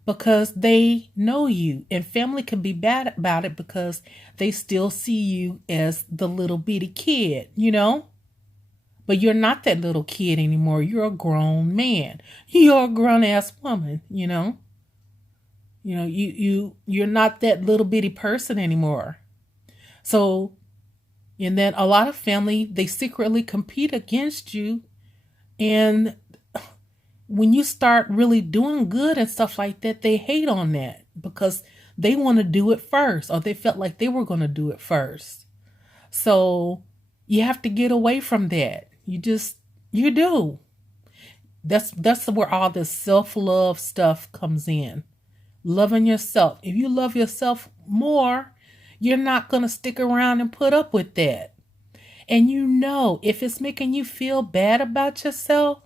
because they know you. And family can be bad about it because they still see you as the little bitty kid, you know? But you're not that little kid anymore. You're a grown man. You're a grown ass woman, you know? You know, you're not that little bitty person anymore. So, and then a lot of family, they secretly compete against you. And when you start really doing good and stuff like that, they hate on that because they want to do it first, or they felt like they were going to do it first. So you have to get away from that. You do. That's where all this self-love stuff comes in. Loving yourself. If you love yourself more, you're not going to stick around and put up with that. And you know, if it's making you feel bad about yourself,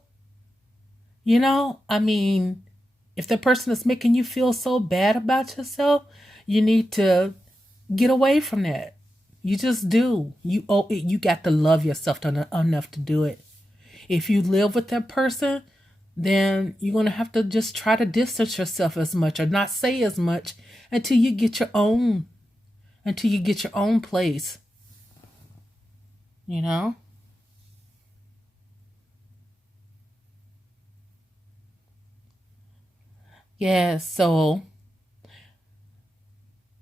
you know, I mean, if the person is making you feel so bad about yourself, you need to get away from that. You just do. You got to love yourself enough to do it. If you live with that person, then you're going to have to just try to distance yourself as much or not say as much until you get your own place. You know? Yeah, so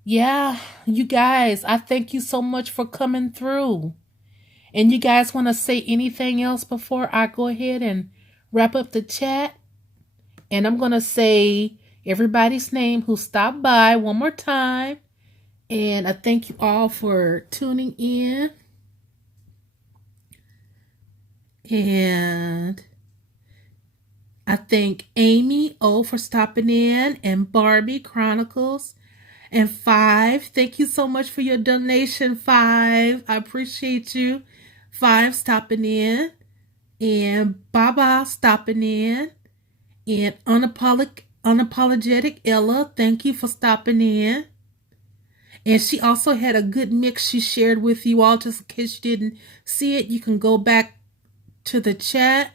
yeah, you guys, I thank you so much for coming through. And you guys want to say anything else before I go ahead and wrap up the chat? And I'm going to say everybody's name who stopped by one more time. And I thank you all for tuning in. And I thank Amy O for stopping in, and Barbie Chronicles, and 5. Thank you so much for your donation, 5. I appreciate you. 5 stopping in, and Baba stopping in, and Unapologetic Ella, thank you for stopping in. And she also had a good mix she shared with you all. Just in case you didn't see it, you can go back to the chat.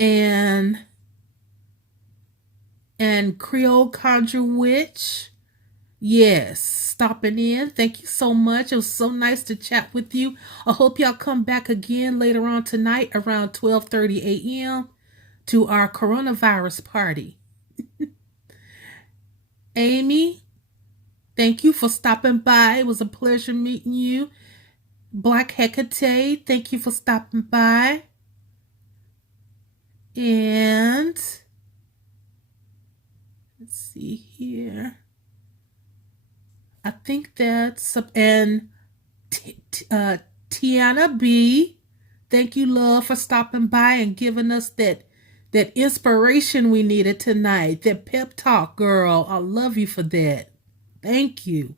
And and Creole Conjure Witch. Yes, stopping in. Thank you so much. It was so nice to chat with you. I hope y'all come back again later on tonight around 12:30 a.m. to our coronavirus party. Amy, thank you for stopping by. It was a pleasure meeting you. Black Hecate, thank you for stopping by. And let's see here. I think that's, and Tiana B, thank you, love, for stopping by and giving us that inspiration we needed tonight, that pep talk, girl. I love you for that. Thank you.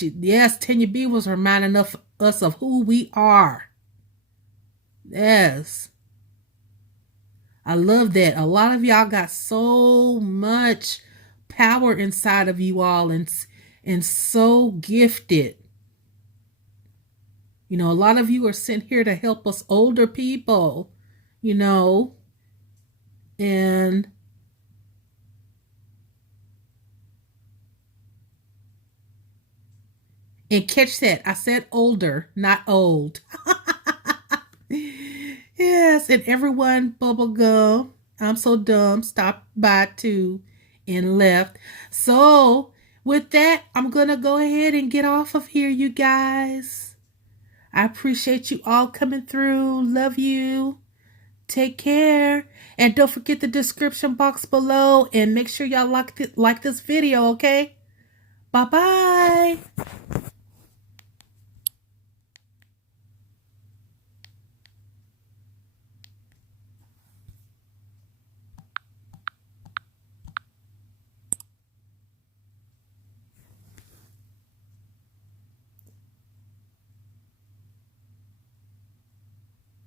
Yes, Tanya B was reminding us of who we are. Yes. I love that. A lot of y'all got so much power inside of you all and so gifted. You know, a lot of you are sent here to help us older people, you know, and catch that. I said older, not old. Yes, and everyone, bubblegum, I'm so dumb, stopped by too and left. So with that, I'm going to go ahead and get off of here, you guys. I appreciate you all coming through. Love you. Take care. And don't forget the description box below. And make sure y'all like this video, okay? Bye-bye.